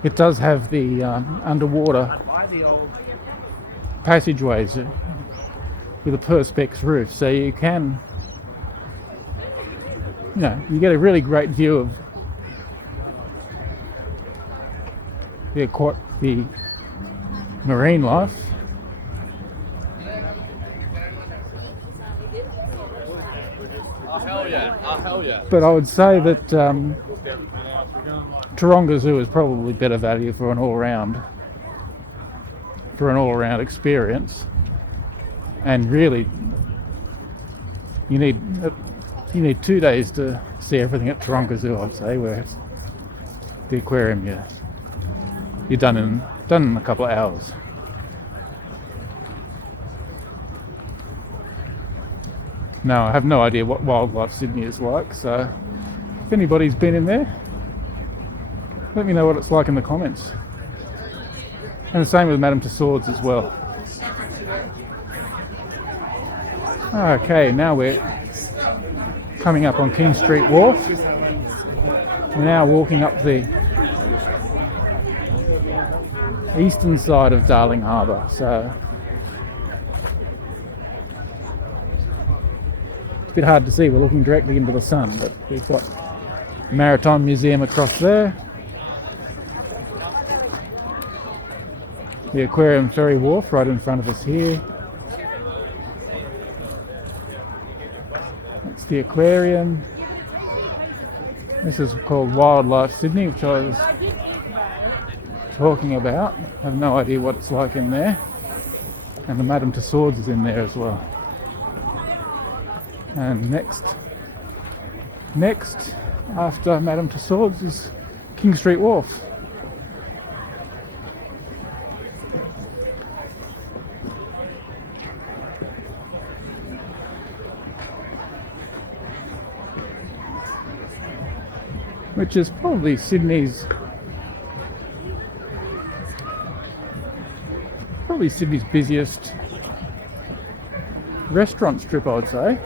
it does have the underwater passageways with a perspex roof, so you can, you get a really great view of the marine life. Oh hell yeah. But I would say that Taronga Zoo is probably better value for an all-round experience. And really, you need 2 days to see everything at Taronga Zoo, I'd say, whereas the aquarium, you're done in a couple of hours. Now, I have no idea what Wildlife Sydney is like, so if anybody's been in there, let me know what it's like in the comments. And the same with Madame Tussauds as well. Okay, now we're coming up on King St Wharf. We're now walking up the eastern side of Darling Harbour, so it's a bit hard to see. We're looking directly into the sun, but we've got the Maritime Museum across there, the Aquarium Ferry Wharf right in front of us here. That's the Aquarium. This is called Wildlife Sydney, which I was talking about. I have no idea what it's like in there. And the Madame Tussauds is in there as well. And next after Madame Tussauds is King St Wharf. Which is probably Sydney's busiest restaurant strip, I would say.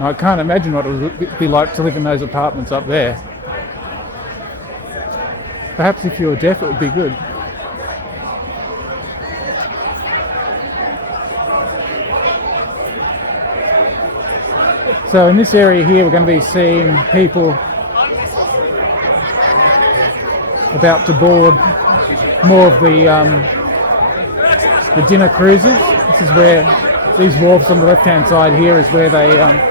I can't imagine what it would be like to live in those apartments up there. Perhaps if you were deaf it would be good. So in this area here we're going to be seeing people about to board more of the dinner cruises. This is where these wharfs on the left hand side here is where they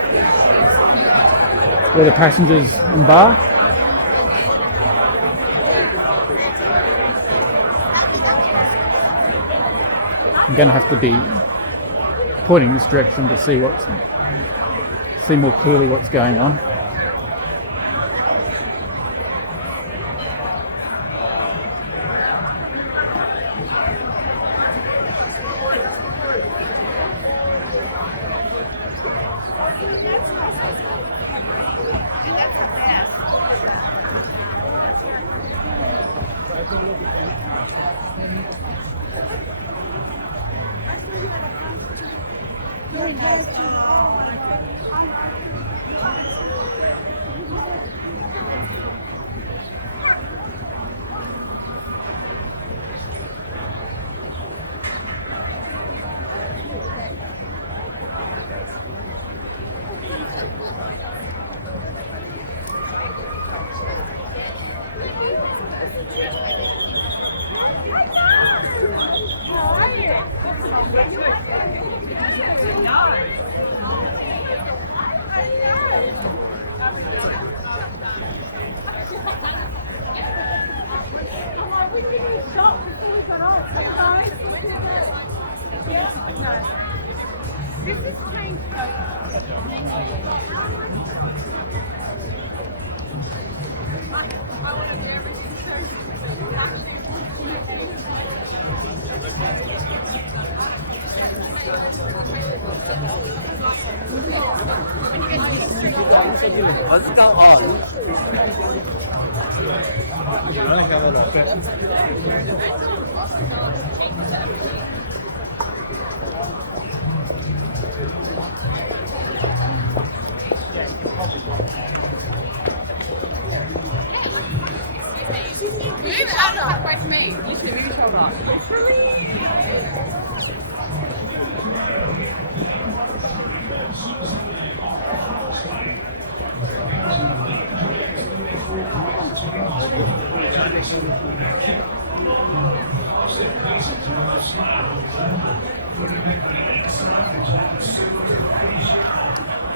where the passengers embark. I'm going to have to be pointing this direction to see more clearly what's going on. What's going on?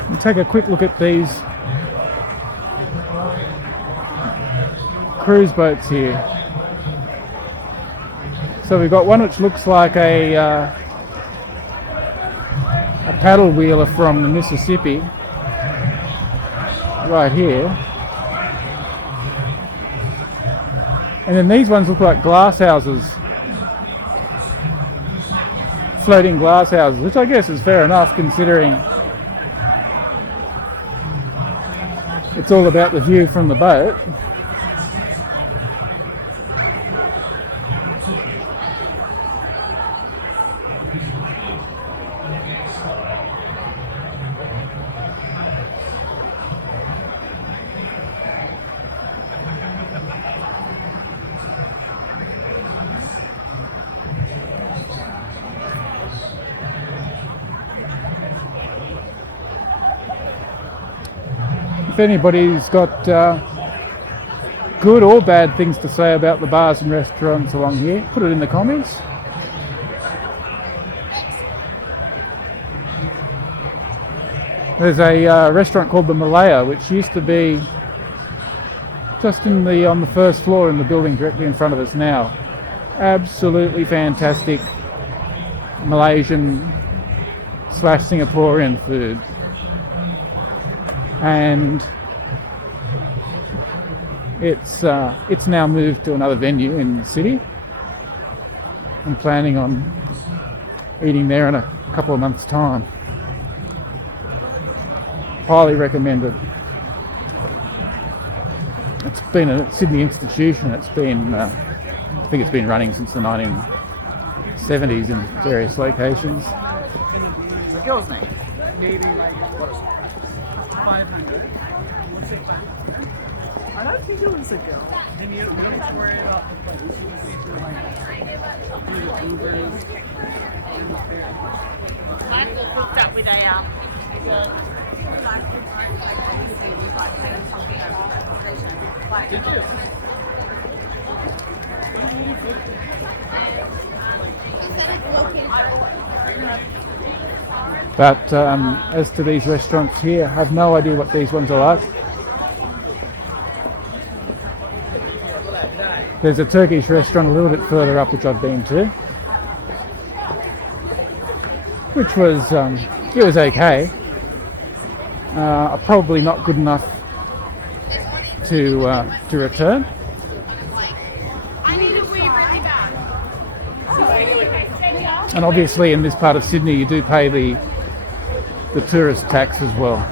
We'll take a quick look at these cruise boats here. So we've got one which looks like a paddle wheeler from the Mississippi right here. And then these ones look like glass houses, floating glass houses, which I guess is fair enough considering it's all about the view from the boat. anybody's got good or bad things to say about the bars and restaurants along here, put it in the comments. There's a restaurant called the Malaya, which used to be just on the first floor in the building directly in front of us now. Absolutely fantastic Malaysian / Singaporean food. And it's now moved to another venue in the city. I'm planning on eating there in a couple of months' time. Highly recommended. It's been a Sydney institution. It's been, I think it's been running since the 1970s in various locations. The girl's name? Maybe like 500. What's it back? I don't think it was a girl. And you don't have to worry about the photos. You see through like the Ubers. Michael hooked up with a Did you? But as to these restaurants here, I have no idea what these ones are like. There's a Turkish restaurant a little bit further up which I've been to, which was it was okay. Probably not good enough to return. And obviously in this part of Sydney you do pay the tourist tax as well.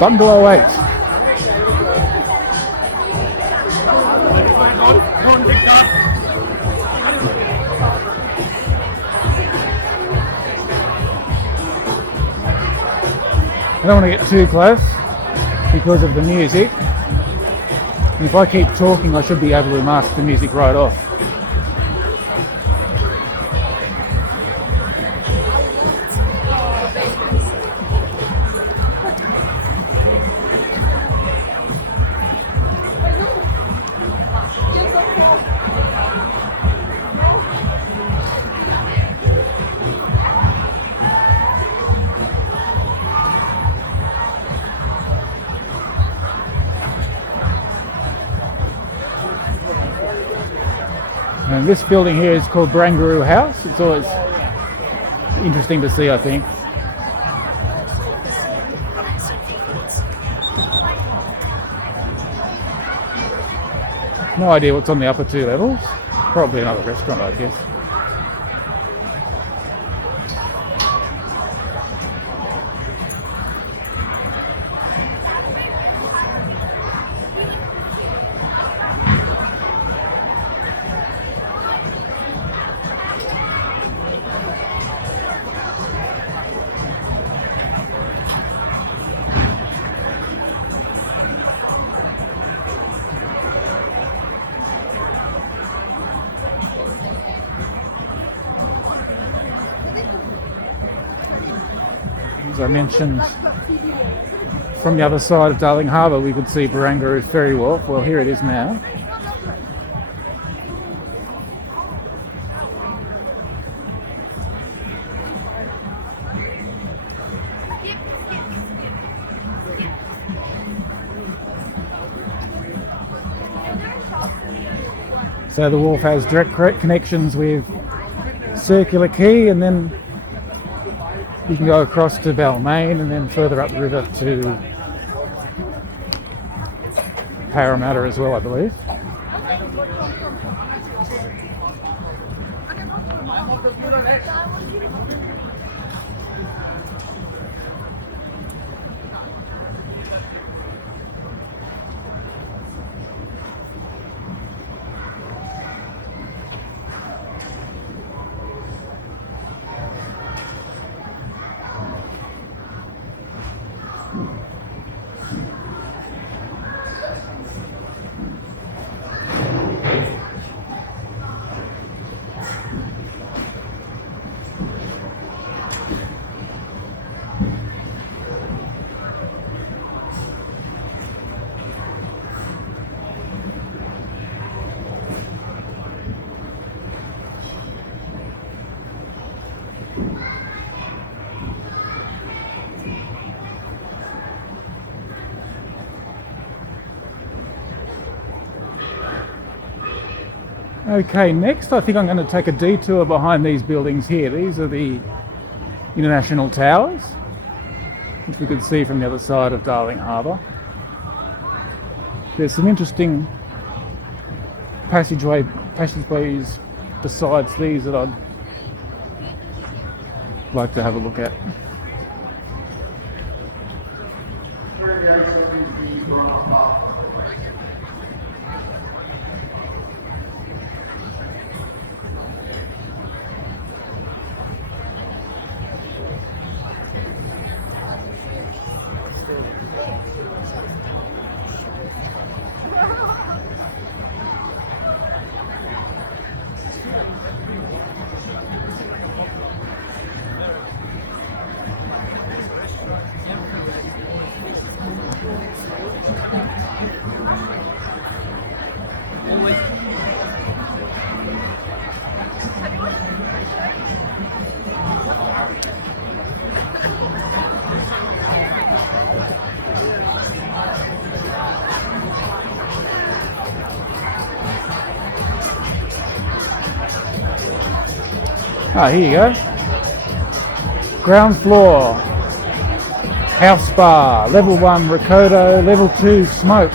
Bungalow 8. I don't want to get too close because of the music. And if I keep talking, I should be able to mask the music right off. And this building here is called Barangaroo House. It's always interesting to see, I think. No idea what's on the upper two levels. Probably another restaurant, I guess. As I mentioned, from the other side of Darling Harbour we could see Barangaroo Ferry Wharf. Well, here it is now. So the wharf has direct connections with Circular Quay, and then you can go across to Balmain and then further up the river to Parramatta as well, I believe. Okay, next I think I'm going to take a detour behind these buildings here. These are the International Towers, which we could see from the other side of Darling Harbour. There's some interesting passageways besides these that I'd like to have a look at. Ah, here you go. Ground floor, house bar, level 1 Ricoto, level 2 smoke.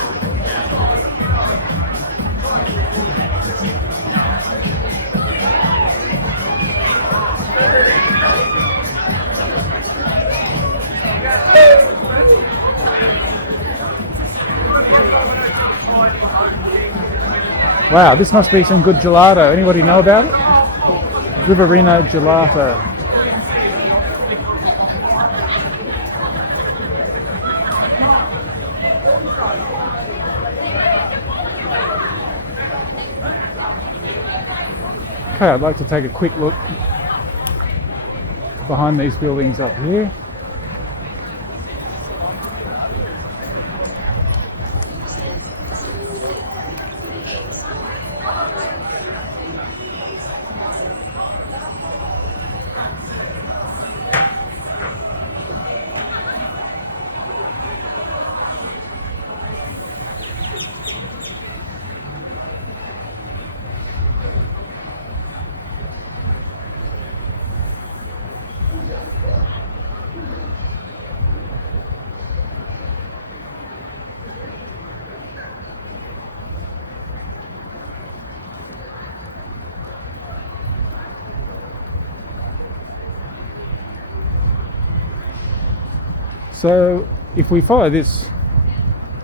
Wow, this must be some good gelato. Anybody know about it? Riverino Gelato. Okay, I'd like to take a quick look behind these buildings up here. So if we follow this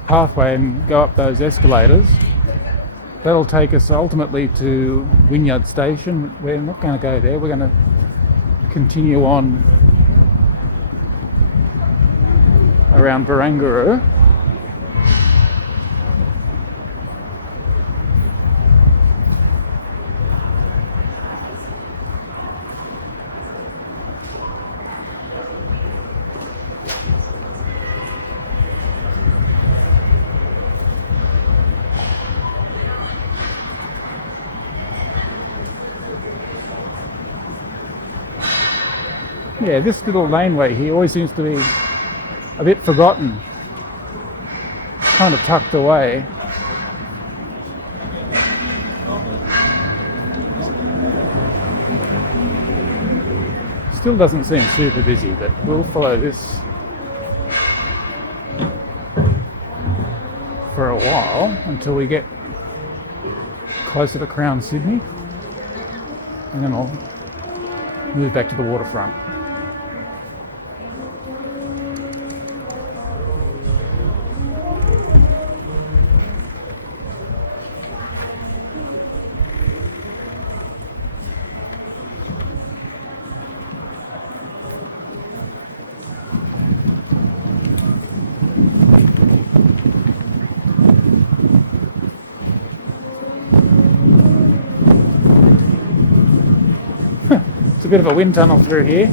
pathway and go up those escalators, that'll take us ultimately to Wynyard Station. We're not going to go there, we're going to continue on around Barangaroo. Yeah, this little laneway here always seems to be a bit forgotten, kind of tucked away. Still doesn't seem super busy, but we'll follow this for a while until we get closer to Crown Sydney, and then I'll move back to the waterfront. It's a bit of a wind tunnel through here.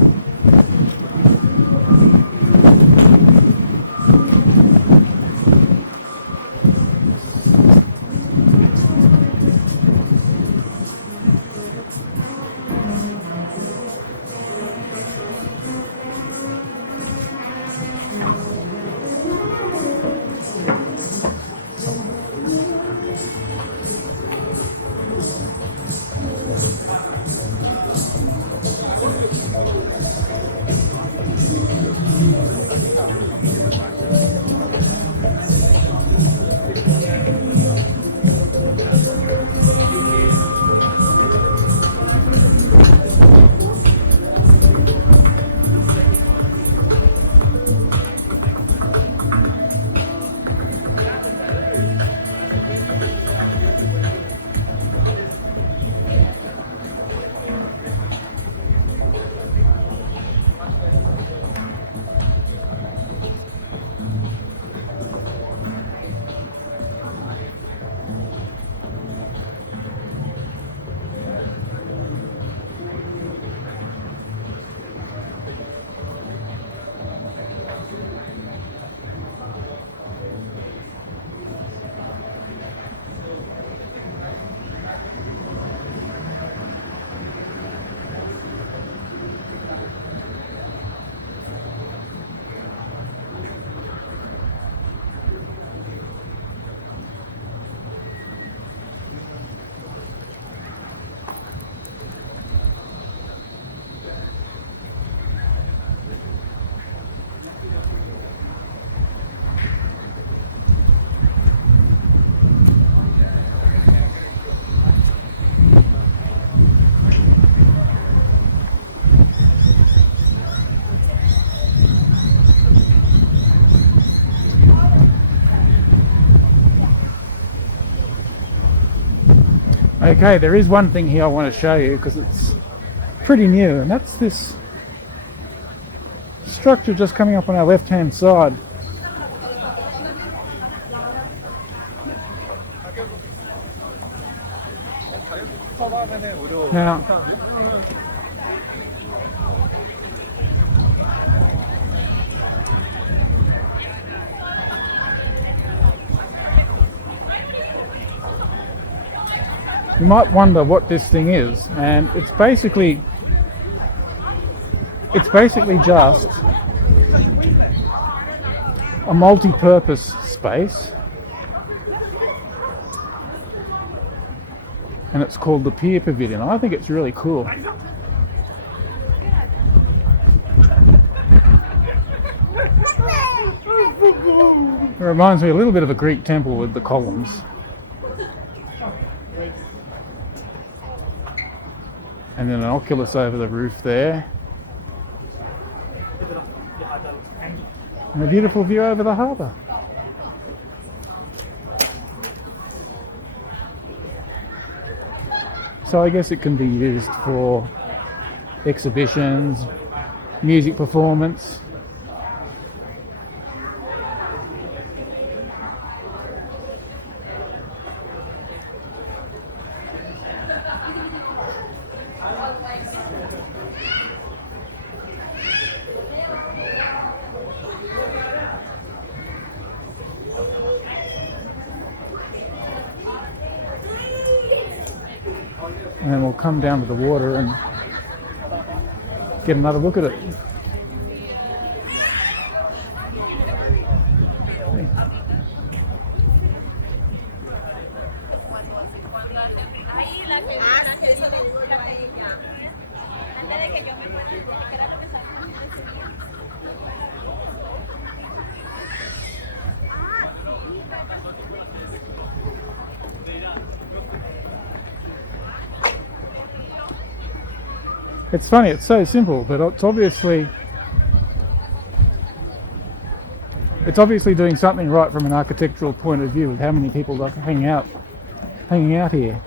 Okay, there is one thing here I want to show you because it's pretty new, and that's this structure just coming up on our left hand side. Now, you might wonder what this thing is, and it's basically just a multi-purpose space, and it's called the Pier Pavilion. I think it's really cool. It reminds me a little bit of a Greek temple with the columns. And then an oculus over the roof there. And a beautiful view over the harbour. So I guess it can be used for exhibitions, music performance. And then we'll come down to the water and get another look at it. It's funny, it's so simple, but it's obviously doing something right from an architectural point of view with how many people like hanging out here.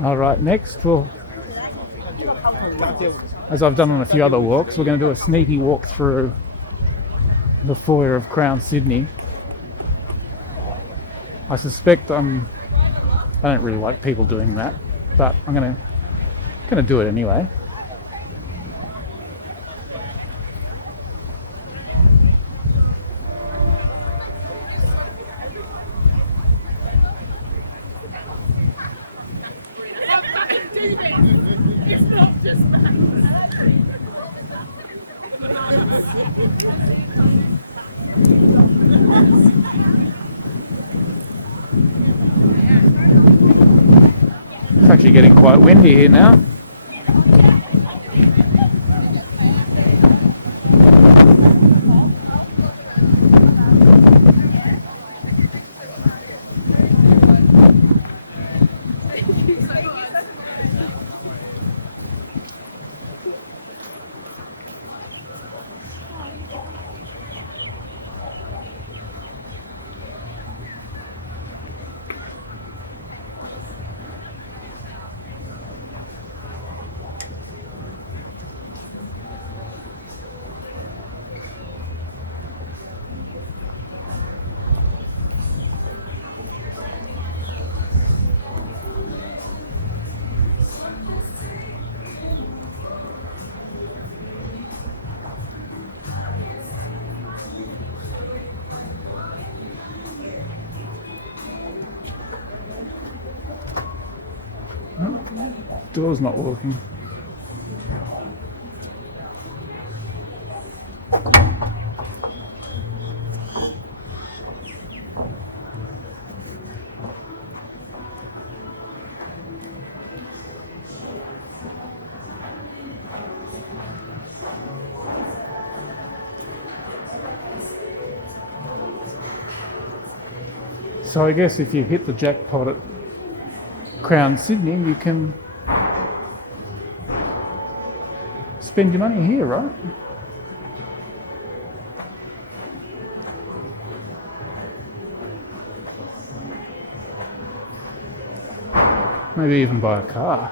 All right, next as I've done on a few other walks, we're going to do a sneaky walk through the foyer of Crown Sydney. I suspect I don't really like people doing that, but I'm going to do it anyway. It's actually getting quite windy here now. Door's not working. So I guess if you hit the jackpot at Crown Sydney, you can spend your money here, right? Maybe even buy a car.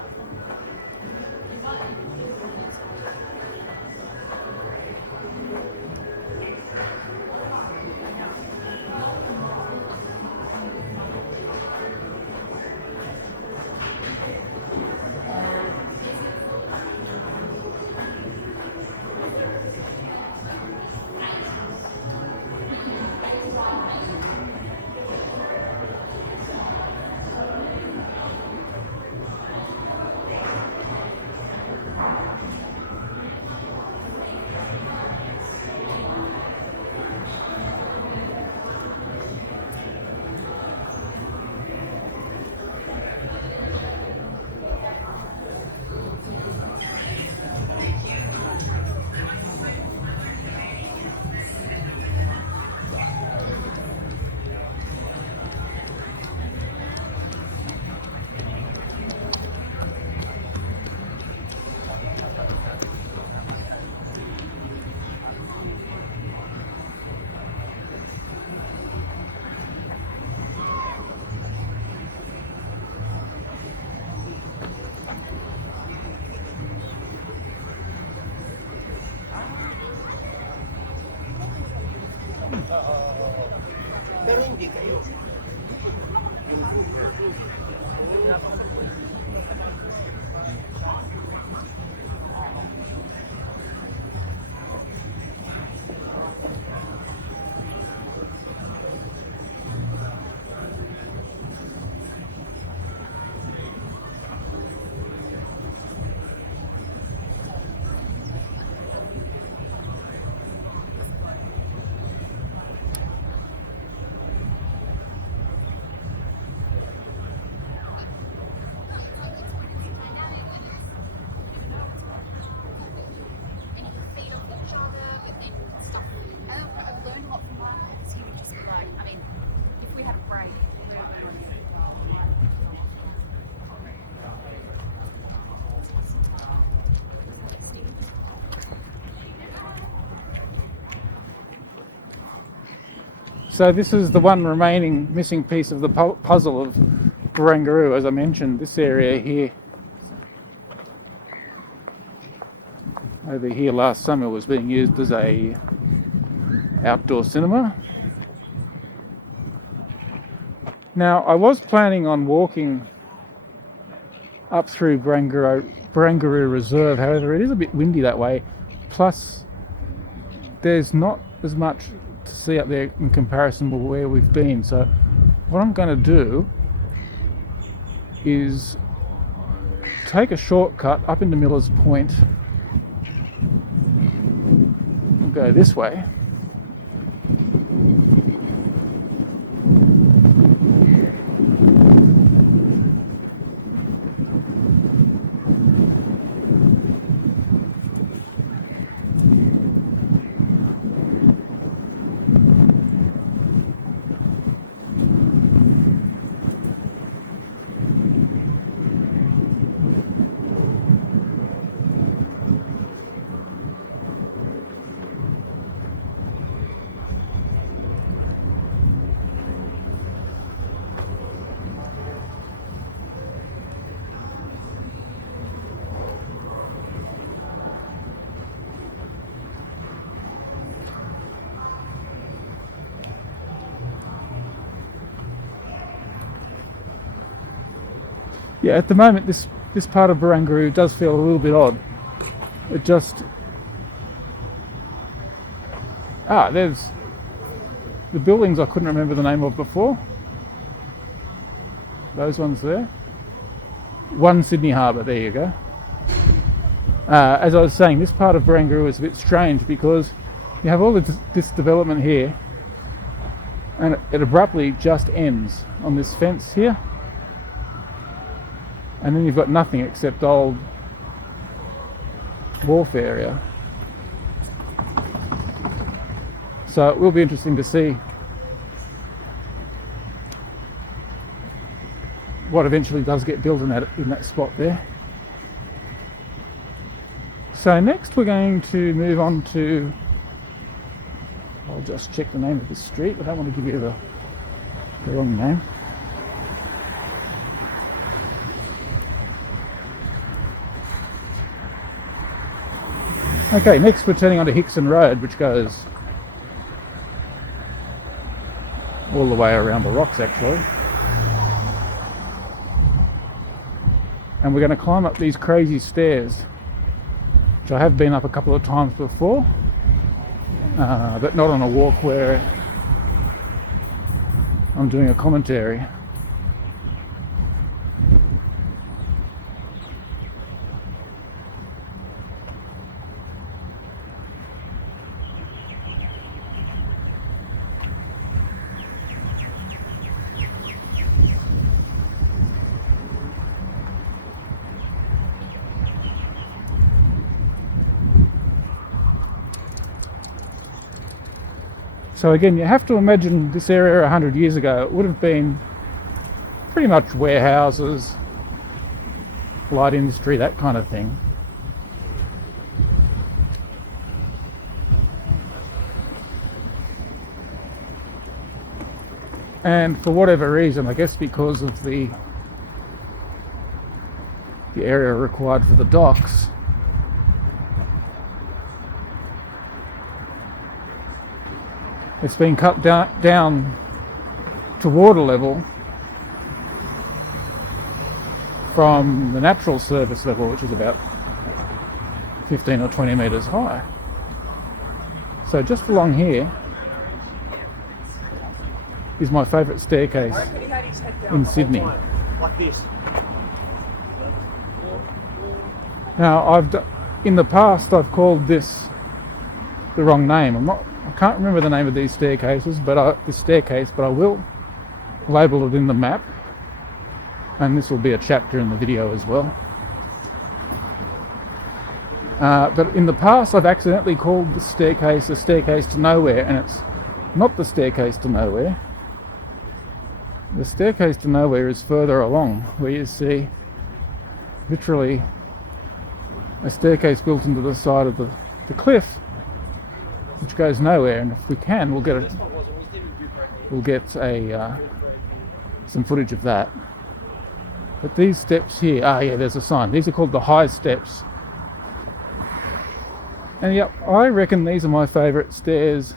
Pero hindi kayo. So this is the one remaining missing piece of the puzzle of Barangaroo. As I mentioned, this area here, over here last summer, was being used as a outdoor cinema. Now, I was planning on walking up through Barangaroo Reserve, however it is a bit windy that way, plus there's not as much to see up there in comparison with where we've been. So what I'm going to do is take a shortcut up into Miller's Point and go this way. Yeah, at the moment this part of Barangaroo does feel a little bit odd. It just... there's the buildings I couldn't remember the name of before. Those ones there. One Sydney Harbour, there you go. As I was saying, this part of Barangaroo is a bit strange because you have all this development here and it abruptly just ends on this fence here. And then you've got nothing except old wharf area. So it will be interesting to see what eventually does get built in that spot there. So next we're going to move on to, I'll just check the name of this street. I don't want to give you the wrong name. Okay, next we're turning onto Hickson Rd, which goes all the way around the rocks actually. And we're going to climb up these crazy stairs, which I have been up a couple of times before, but not on a walk where I'm doing a commentary. So again, you have to imagine this area 100 years ago, it would have been pretty much warehouses, light industry, that kind of thing. And for whatever reason, I guess because of the area required for the docks, it's been cut down to water level from the natural surface level, which is about 15 or 20 metres high. So just along here is my favourite staircase in Sydney. Like this. Now, in the past I've called this the wrong name. I can't remember the name of these staircases, but I will label it in the map, and this will be a chapter in the video as well. But in the past I've accidentally called the staircase a staircase to nowhere, and it's not the staircase to nowhere. The staircase to nowhere is further along, where you see literally a staircase built into the side of the cliff, which goes nowhere. And if we can, we'll get some footage of that. But these steps here, yeah, there's a sign. These are called the high steps. And yep, I reckon these are my favourite steps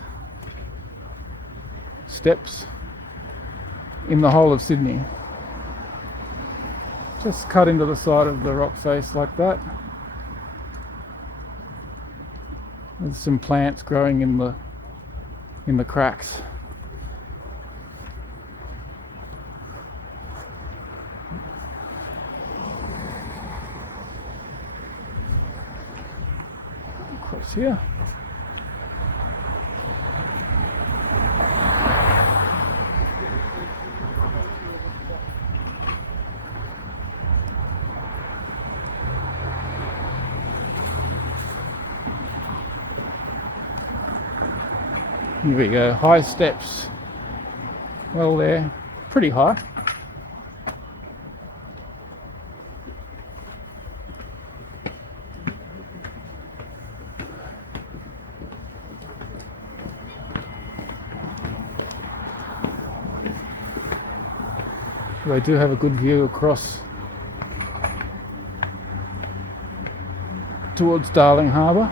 in the whole of Sydney. Just cut into the side of the rock face like that. With some plants growing in the cracks. Across here. Here we go, high steps. Well, they're pretty high. They do have a good view across towards Darling Harbour.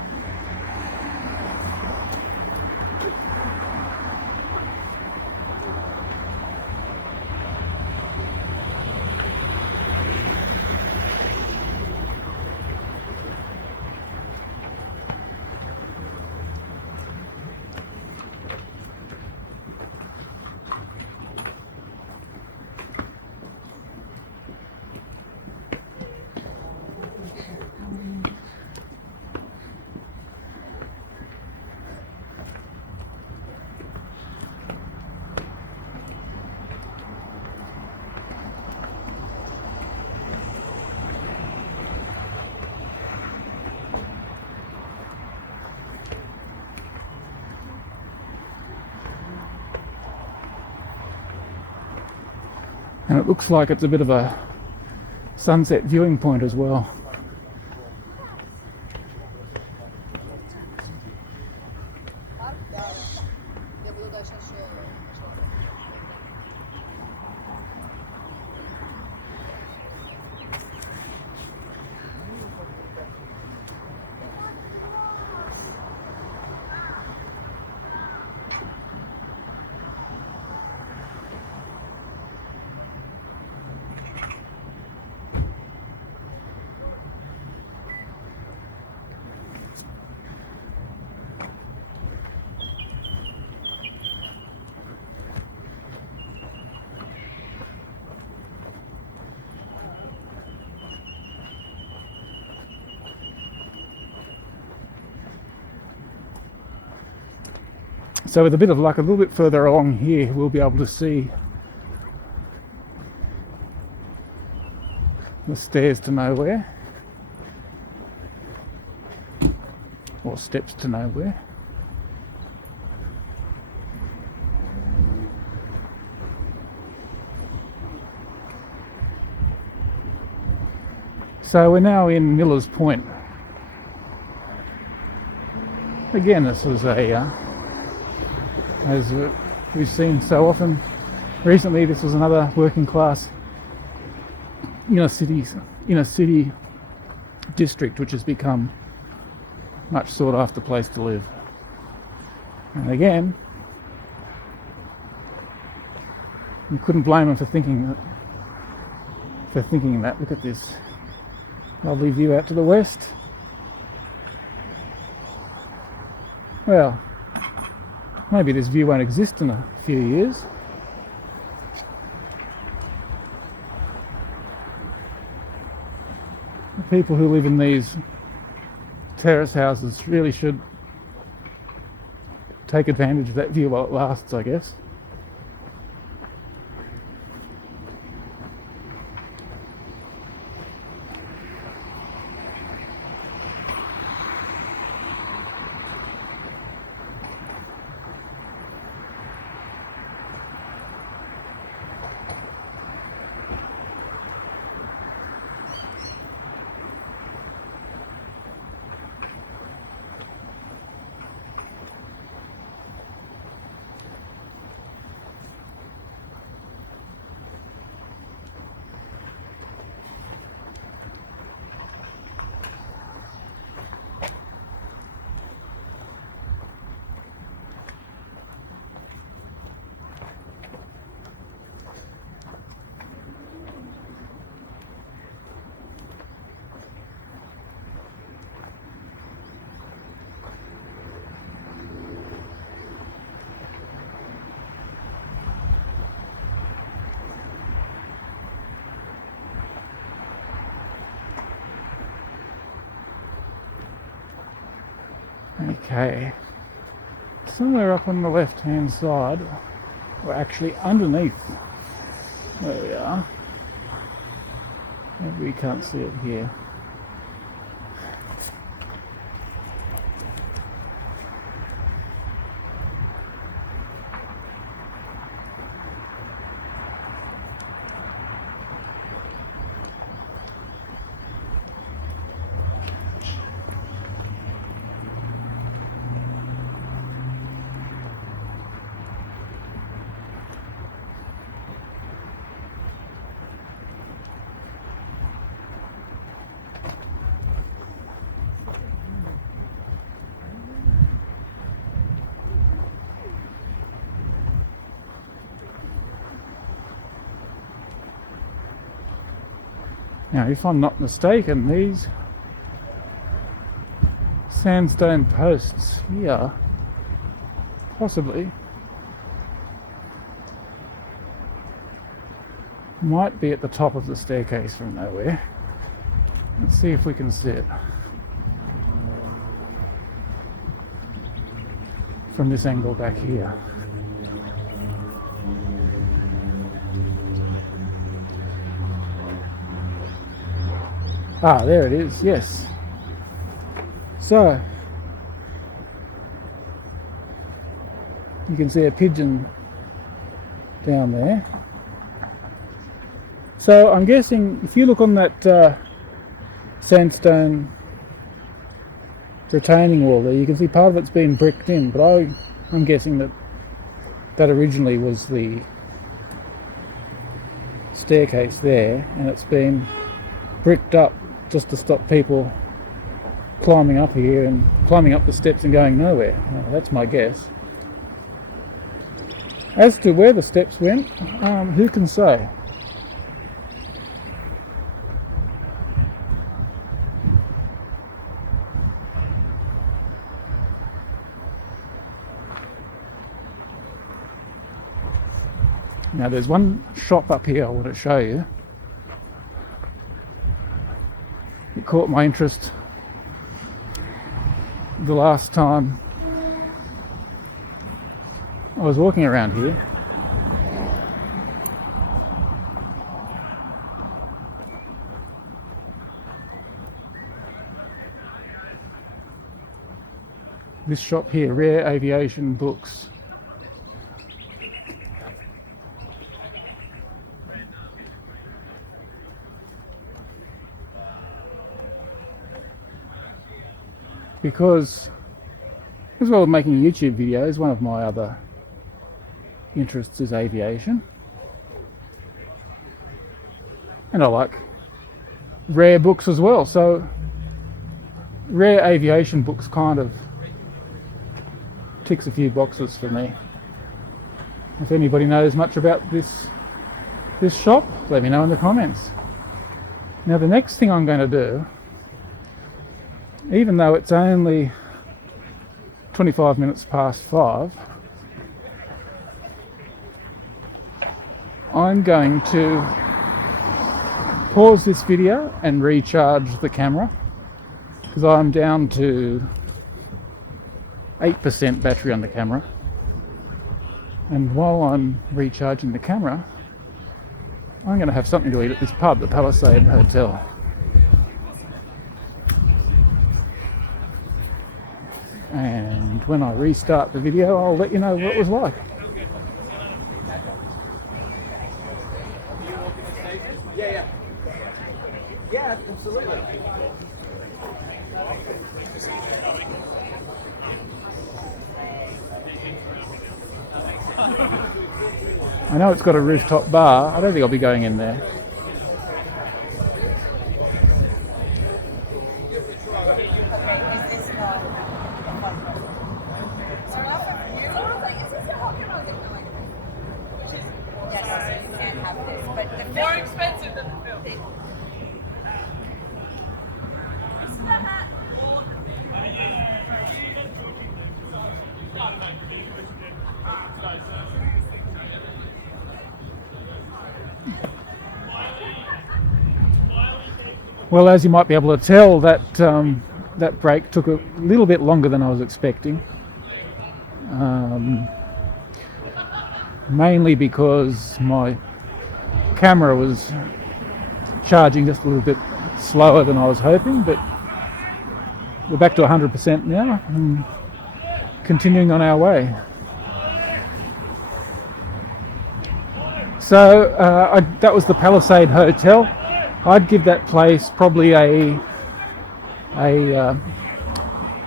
And it looks like it's a bit of a sunset viewing point as well. So with a bit of luck, a little bit further along here, we'll be able to see the stairs to nowhere, or steps to nowhere. So we're now in Miller's Point. Again, this was as we've seen so often recently, this was another working class inner city district, which has become much sought after place to live. You couldn't blame them for thinking that. Look at this lovely view out to the west. Well, maybe this view won't exist in a few years. The people who live in these terrace houses really should take advantage of that view while it lasts, I guess. Okay, somewhere up on the left hand side, or actually underneath where we are, maybe we can't see it here. Now, if I'm not mistaken, these sandstone posts here possibly might be at the top of the staircase from nowhere. Let's see if we can see it from this angle back here. Ah, there it is, yes. So, you can see a pigeon down there. So I'm guessing if you look on that sandstone retaining wall there, you can see part of it's been bricked in, but I'm guessing that originally was the staircase there, and it's been bricked up just to stop people climbing up here and climbing up the steps and going nowhere. That's my guess. As to where the steps went, who can say? Now there's one shop up here I want to show you. It caught my interest the last time I was walking around here. This shop here, Rare Aviation Books. Because, as well as making YouTube videos, one of my other interests is aviation. And I like rare books as well, so Rare Aviation Books kind of ticks a few boxes for me. If anybody knows much about this this shop? Let me know in the comments. Now the next thing I'm going to do, even though it's only 25 minutes past 5, I'm going to pause this video and recharge the camera because I'm down to 8% battery on the camera. And while I'm recharging the camera, I'm going to have something to eat at this pub, the Palisade Hotel. And when I restart the video, I'll let you know what it was like. Yeah, absolutely. I know it's got a rooftop bar. I don't think I'll be going in there. More expensive than the film. Well, as you might be able to tell, that that break took a little bit longer than I was expecting. Mainly because my camera was charging just a little bit slower than I was hoping, but we're back to 100% now and continuing on our way. So that was the Palisade Hotel. I'd give that place probably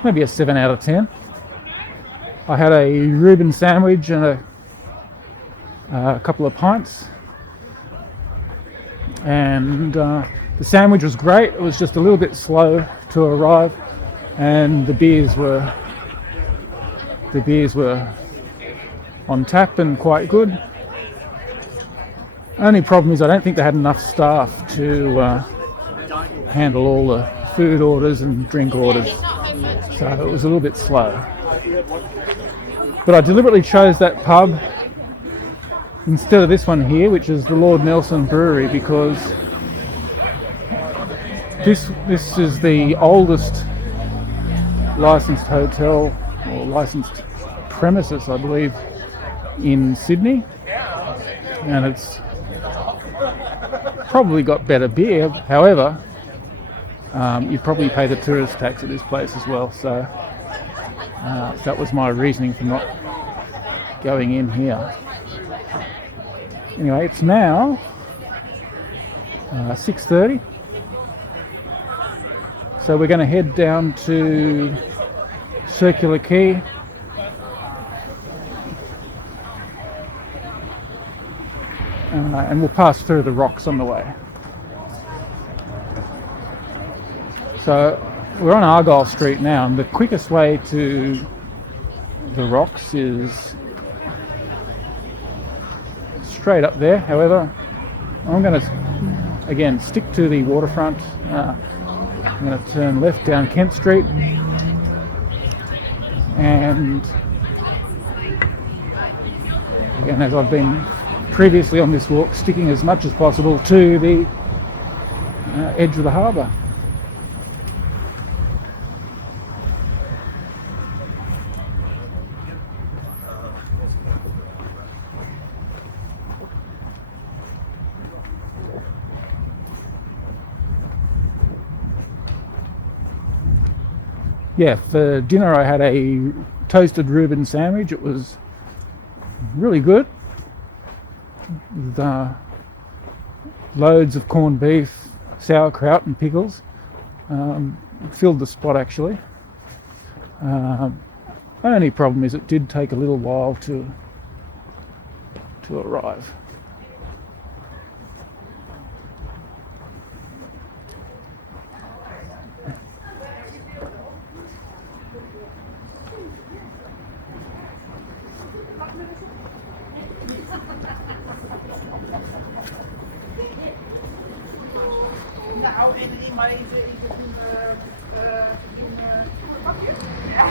maybe a 7 out of 10. I had a Reuben sandwich and a couple of pints, and the sandwich was great. It was just a little bit slow to arrive, and the beers were on tap and quite good. Only problem is I don't think they had enough staff to handle all the food orders and drink orders, so it was a little bit slow. But I deliberately chose that pub instead of this one here, which is the Lord Nelson Brewery, because this is the oldest licensed hotel or licensed premises, I believe, in Sydney, and it's probably got better beer. However, you'd probably pay the tourist tax at this place as well, so that was my reasoning for not going in here. Anyway, it's now 6:30, so we're going to head down to Circular Quay. And we'll pass through the rocks on the way. So we're on Argyle Street now, and the quickest way to the rocks is straight up there. However, I'm going to again stick to the waterfront. I'm going to turn left down Kent Street, and again, as I've been previously on this walk, sticking as much as possible to the edge of the harbour. Yeah, for dinner I had a toasted Reuben sandwich. It was really good. With loads of corned beef, sauerkraut and pickles. Filled the spot actually. Only problem is it did take a little while to arrive. Maar is het een pakje? Ja.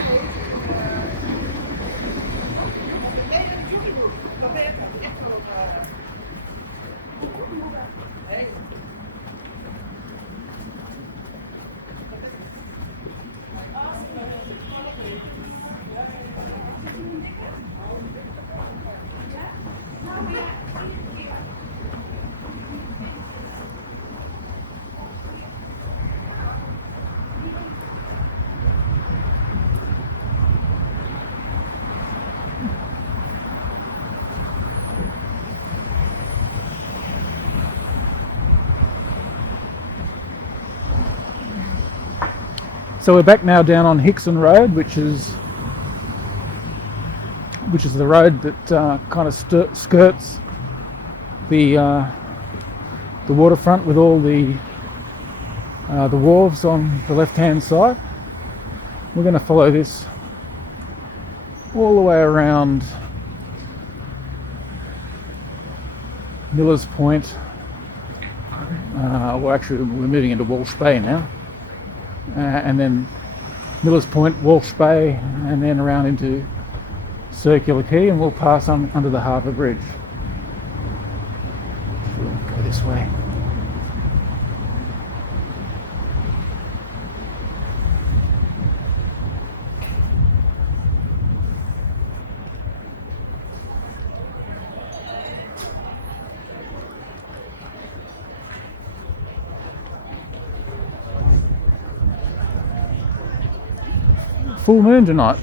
Nee, dat is ook goed. Dat ben je echt wel op. So we're back now down on Hickson Rd, which is the road that kind of skirts the waterfront with all the wharves on the left-hand side. We're going to follow this all the way around Miller's Point. Well, actually, we're moving into Walsh Bay now. And then Miller's Point, Walsh Bay, and then around into Circular Quay, and we'll pass on under the Harbour Bridge. We'll go this way. Full moon tonight.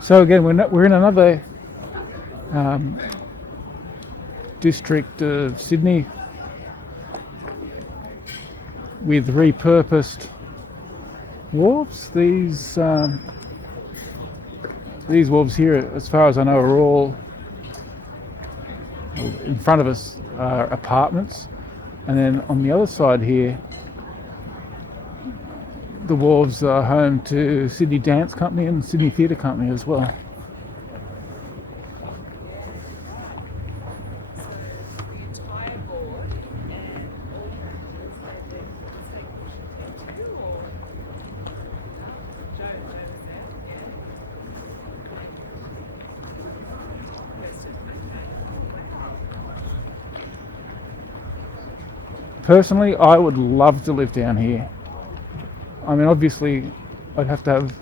So again, we're in another district of Sydney with repurposed wharves. These wharves here, as far as I know, are all in front of us are apartments, and then on the other side here, the wharves are home to Sydney Dance Company and Sydney Theatre Company as well. Personally, I would love to live down here. I mean, obviously, I'd have to have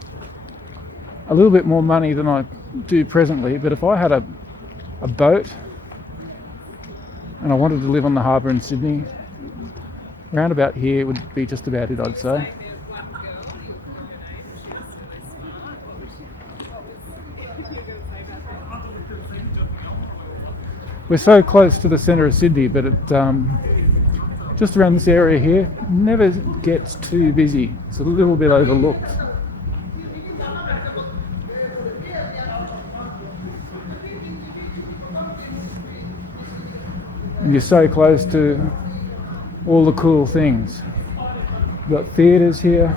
a little bit more money than I do presently, but if I had a boat and I wanted to live on the harbour in Sydney, round about here would be just about it, I'd say. We're so close to the centre of Sydney, but just around this area here, never gets too busy. It's a little bit overlooked. And you're so close to all the cool things. You've got theatres here.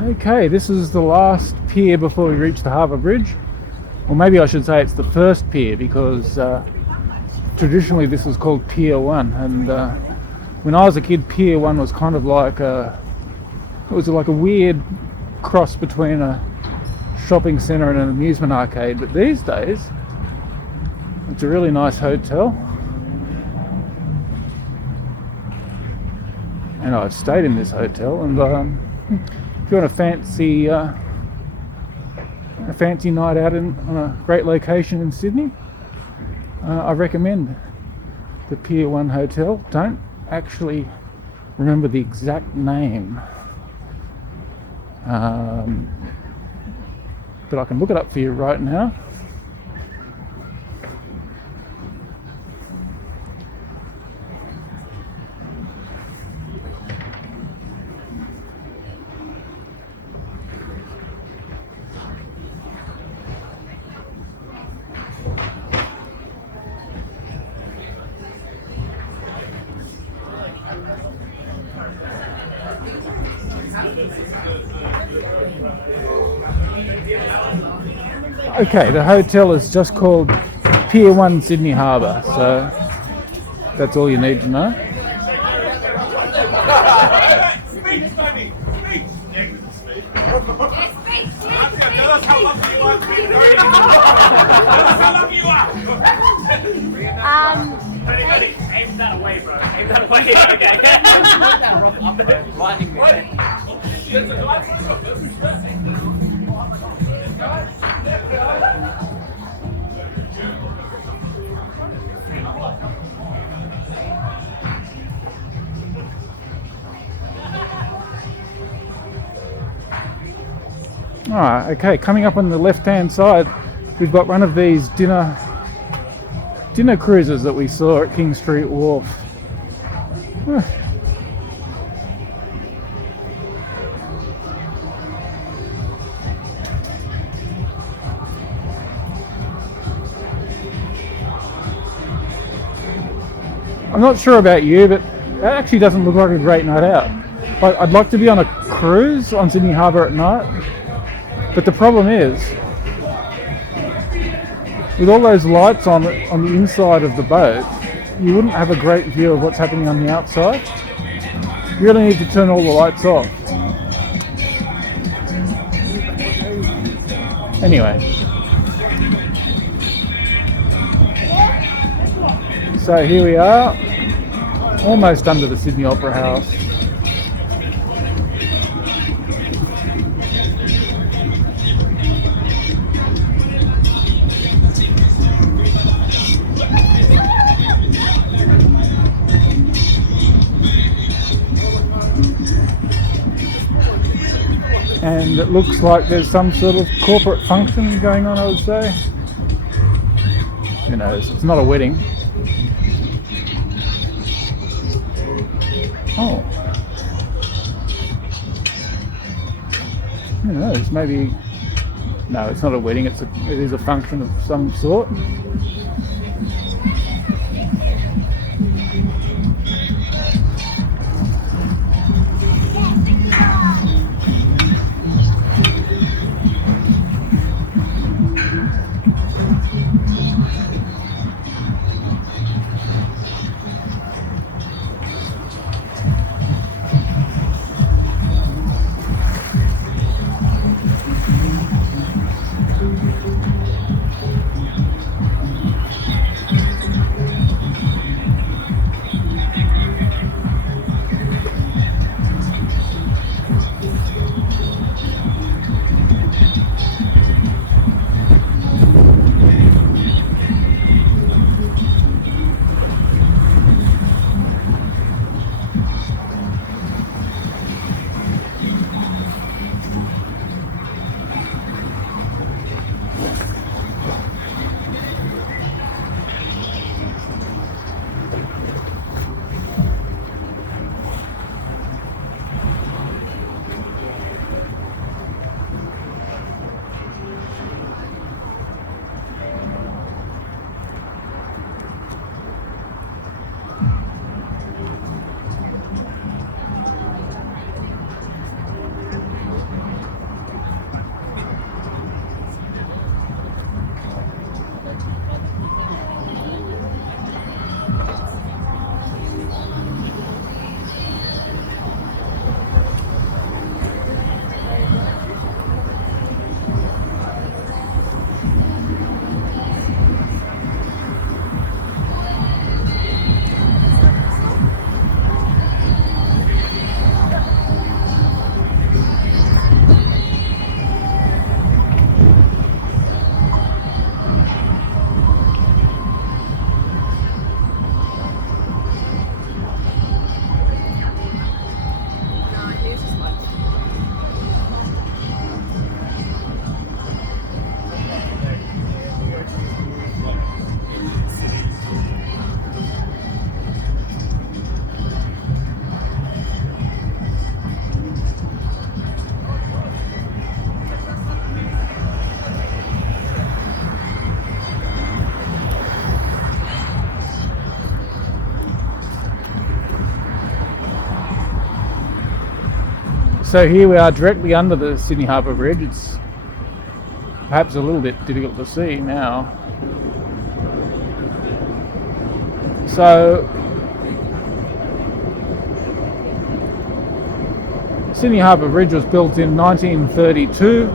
Okay, this is the last pier before we reach the Harbour Bridge. Or maybe I should say it's the first pier, because traditionally this was called Pier One, and when I was a kid, Pier One was kind of like it was like a weird cross between a shopping centre and an amusement arcade. But these days, it's a really nice hotel, and I've stayed in this hotel. And if you want a fancy night out on a great location in Sydney, I recommend the Pier One Hotel. Don't actually remember the exact name, but I can look it up for you right now. Okay, the hotel is just called Pier One Sydney Harbour, so that's all you need to know. Aim that away, bro. Aim that away. Okay. Lightning Alright, okay, coming up on the left-hand side, we've got one of these dinner cruises that we saw at King St Wharf. I'm not sure about you, but that actually doesn't look like a great night out. I'd like to be on a cruise on Sydney Harbour at night, but the problem is, with all those lights on the inside of the boat, you wouldn't have a great view of what's happening on the outside. You really need to turn all the lights off. Anyway. So here we are, almost under the Sydney Opera House. And it looks like there's some sort of corporate function going on, I would say. Who knows? It's not a wedding. Oh. Who knows? Maybe. No, it's not a wedding. It is a function of some sort. So here we are directly under the Sydney Harbour Bridge. It's perhaps a little bit difficult to see now. So Sydney Harbour Bridge was built in 1932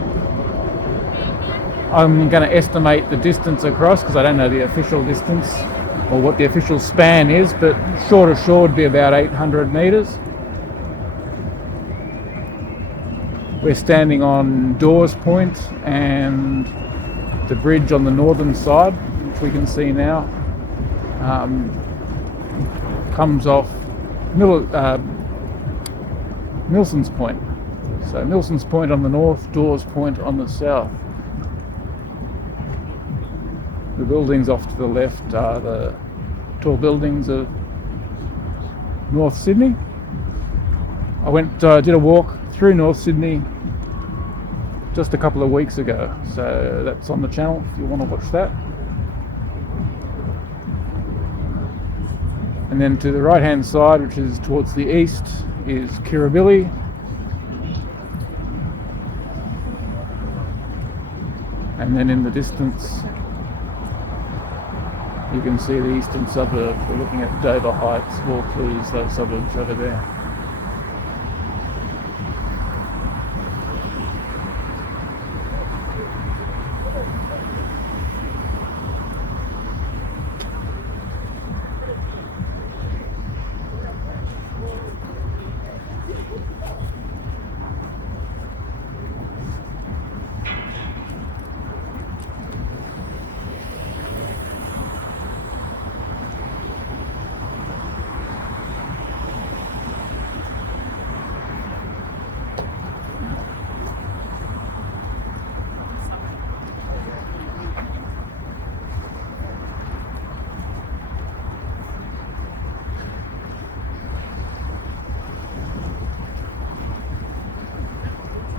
I'm going to estimate the distance across because I don't know the official distance or what the official span is, but shore to shore would be about 800 metres. We're standing on Dawes Point and the bridge on the northern side, which we can see now, comes off Milson's Point. So Milson's Point on the north, Dawes Point on the south. The buildings off to the left are the tall buildings of North Sydney. I did a walk through North Sydney just a couple of weeks ago, so that's on the channel if you want to watch that. And then to the right hand side, which is towards the east, is Kirribilli. And then in the distance you can see the eastern suburbs. We're looking at Dover Heights, Vaucluse, those suburbs over there.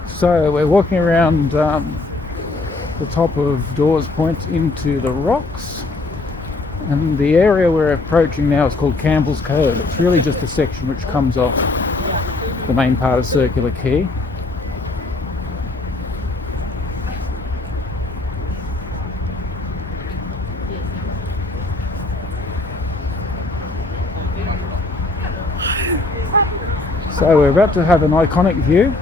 So we're walking around the top of Dawes Point into the rocks, and the area we're approaching now is called Campbells Cove. It's really just a section which comes off the main part of Circular Quay. So we're about to have an iconic view.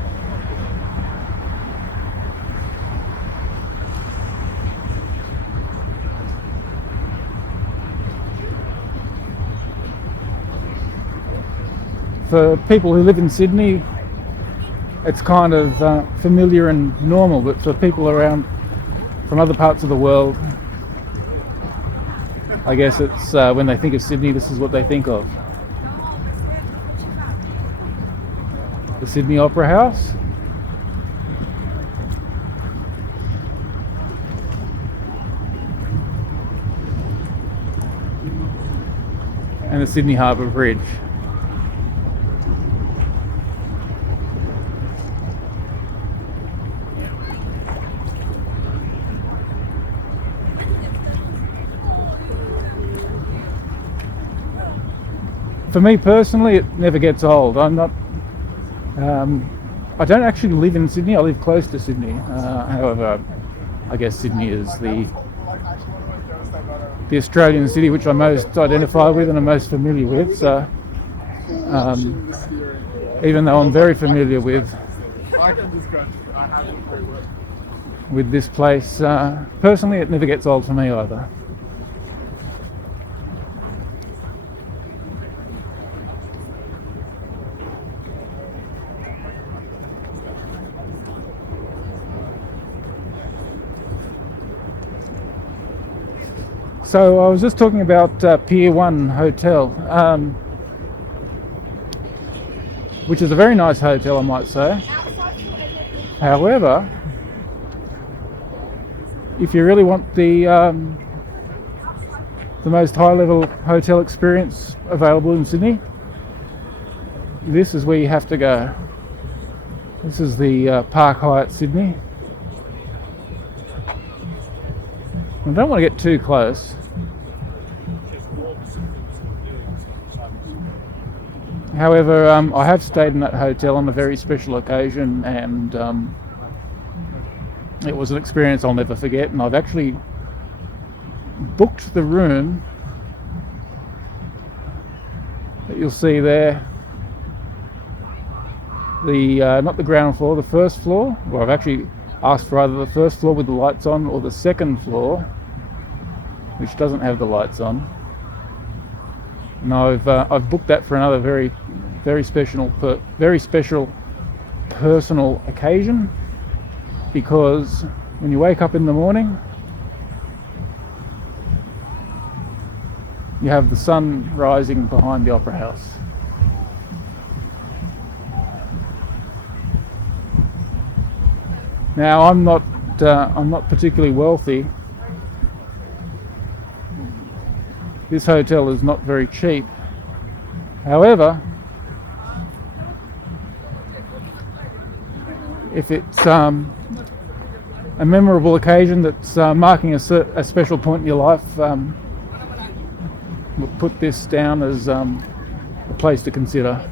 For people who live in Sydney, it's kind of familiar and normal, but for people around from other parts of the world, I guess it's when they think of Sydney, this is what they think of. The Sydney Opera House, and the Sydney Harbour Bridge. For me personally, it never gets old. I don't actually live in Sydney. I live close to Sydney. However, I guess Sydney is the Australian city which I most identify with and am most familiar with. So, even though I'm very familiar with this place, personally, it never gets old for me either. So I was just talking about Pier One Hotel, which is a very nice hotel, I might say. However, if you really want the most high-level hotel experience available in Sydney, this is where you have to go. This is the Park Hyatt Sydney. I don't want to get too close. However, I have stayed in that hotel on a very special occasion, and it was an experience I'll never forget. And I've actually booked the room that you'll see there. The not the ground floor, the first floor. Well, I've actually asked for either the first floor with the lights on or the second floor, which doesn't have the lights on. And I've booked that for another very special personal occasion, because when you wake up in the morning, you have the sun rising behind the Opera House. Now I'm not particularly wealthy. This hotel is not very cheap. However, if it's a memorable occasion that's marking a special point in your life, we'll put this down as a place to consider.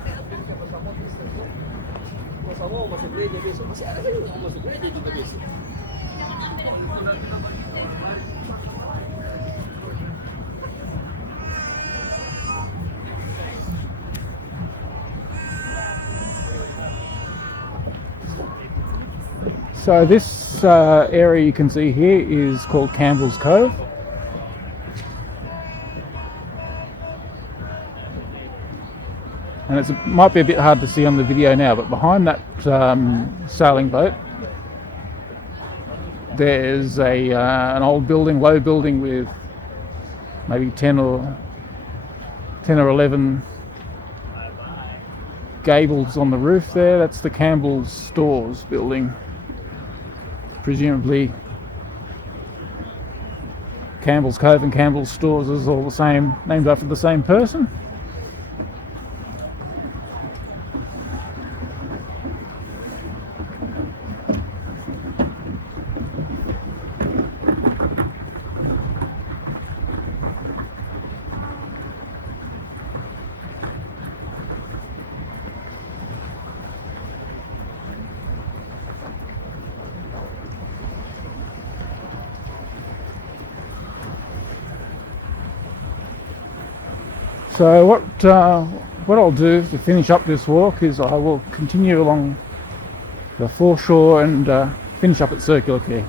So this area you can see here is called Campbells Cove. And it might be a bit hard to see on the video now, but behind that sailing boat, there's an old building, low building with maybe 10 or 11 gables on the roof there. That's the Campbell's Stores building. Presumably Campbell's Cove and Campbell's Stores is all the same, named after the same person. So what I'll do to finish up this walk is I will continue along the foreshore and finish up at Circular Quay.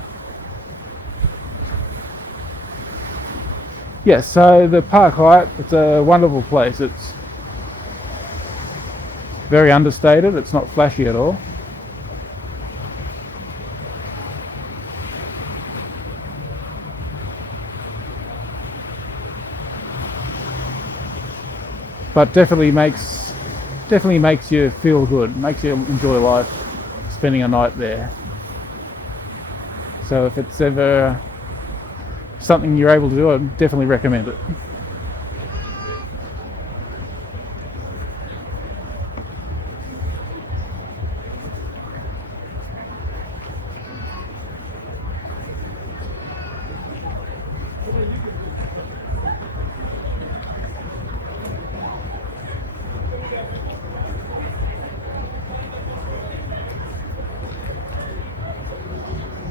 Yes, so the Park Hyatt, it's a wonderful place. It's very understated, it's not flashy at all. But definitely makes you feel good, makes you enjoy life, spending a night there. So if it's ever something you're able to do, I'd definitely recommend it.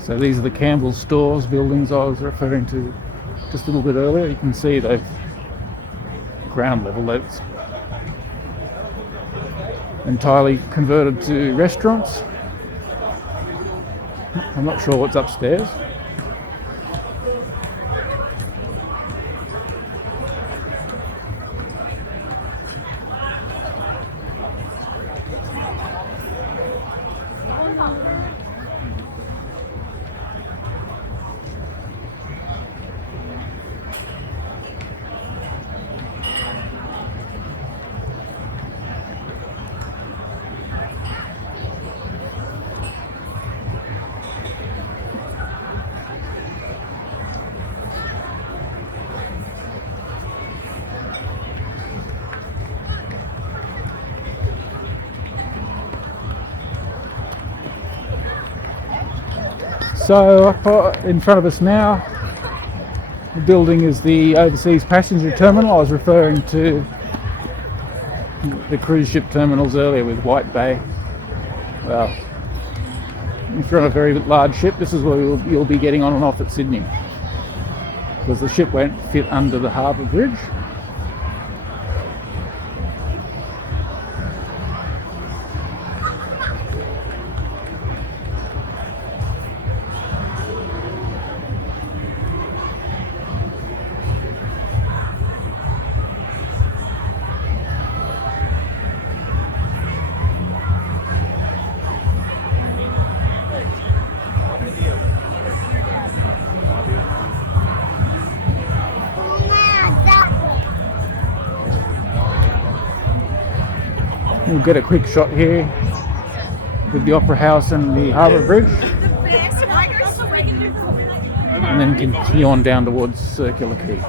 So these are the Campbell's Stores buildings I was referring to just a little bit earlier. You can see they've ground level, that's entirely converted to restaurants. I'm not sure what's upstairs. So up in front of us now, the building is the overseas passenger terminal. I was referring to the cruise ship terminals earlier with White Bay. Well, if you're on a very large ship, this is where you'll be getting on and off at Sydney, because the ship won't fit under the Harbour Bridge. We'll get a quick shot here with the Opera House and the Harbour Bridge, and then continue on down towards Circular Quay.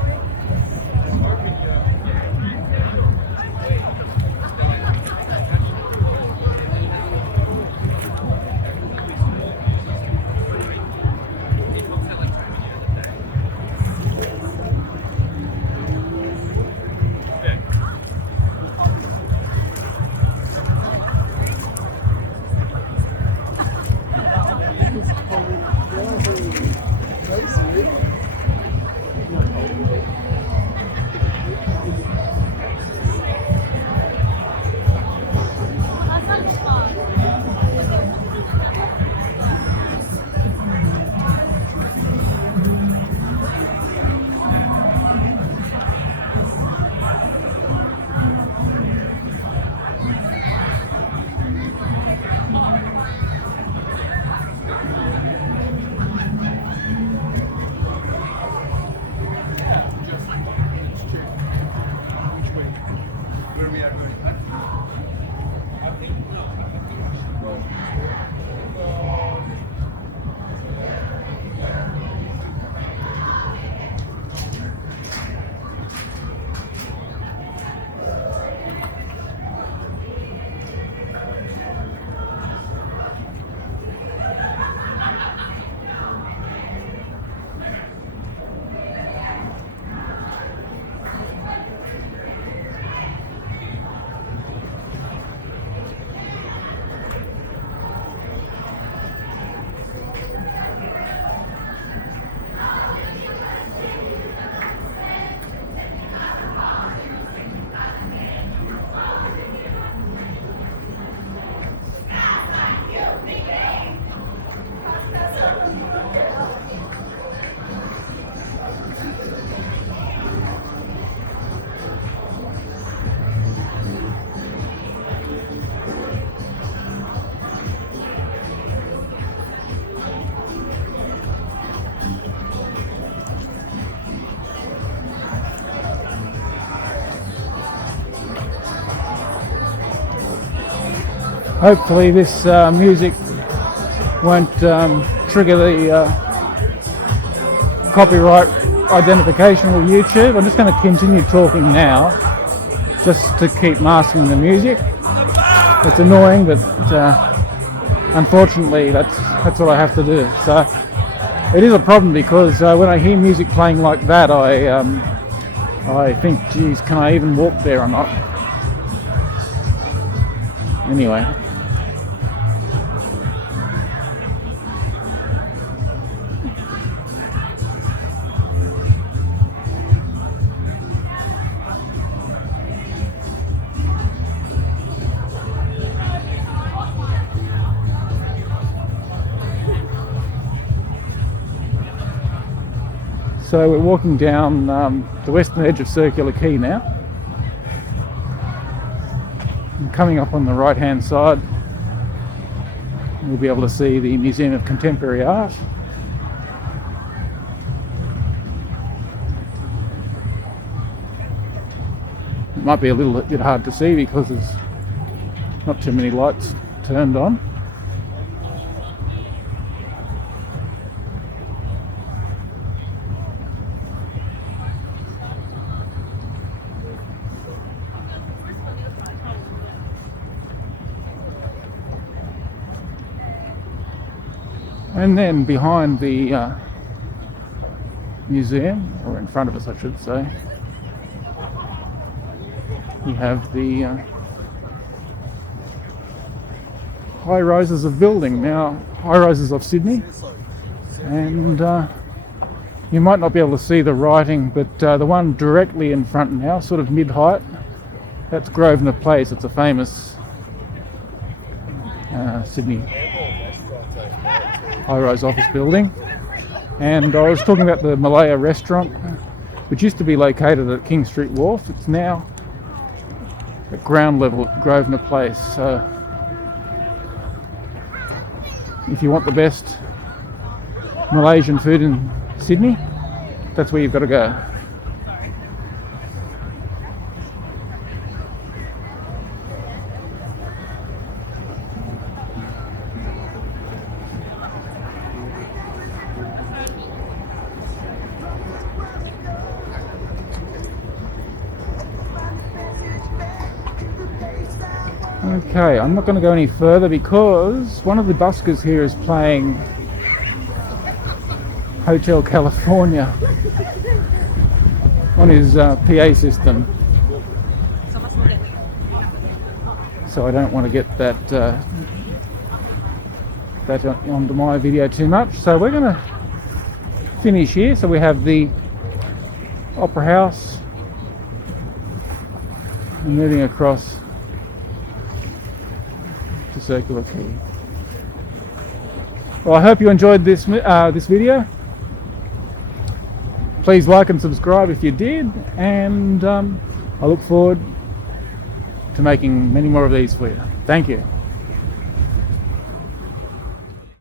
Hopefully this music won't trigger the copyright identification with YouTube. I'm just going to continue talking now, just to keep masking the music. It's annoying, but unfortunately that's what I have to do. So it is a problem because when I hear music playing like that, I think, geez, can I even walk there or not? Anyway. So we're walking down the western edge of Circular Quay now. And coming up on the right hand side, we'll be able to see the Museum of Contemporary Art. It might be a little bit hard to see because there's not too many lights turned on. And then behind the museum, or in front of us I should say, we have the high rises of building. Now, high rises of Sydney, and you might not be able to see the writing, but the one directly in front now, sort of mid-height, that's Grosvenor Place. It's a famous Sydney high-rise office building. And I was talking about the Malaya restaurant, which used to be located at King St Wharf. It's now at ground level at Grosvenor Place. So if you want the best Malaysian food in Sydney, that's where you've got to go. Okay, I'm not going to go any further because one of the buskers here is playing Hotel California on his PA system. So I don't want to get that onto my video too much. So we're going to finish here. So we have the Opera House and moving across to Circular Quay. Well, I hope you enjoyed this video. Please like and subscribe if you did, and I look forward to making many more of these for you. Thank you.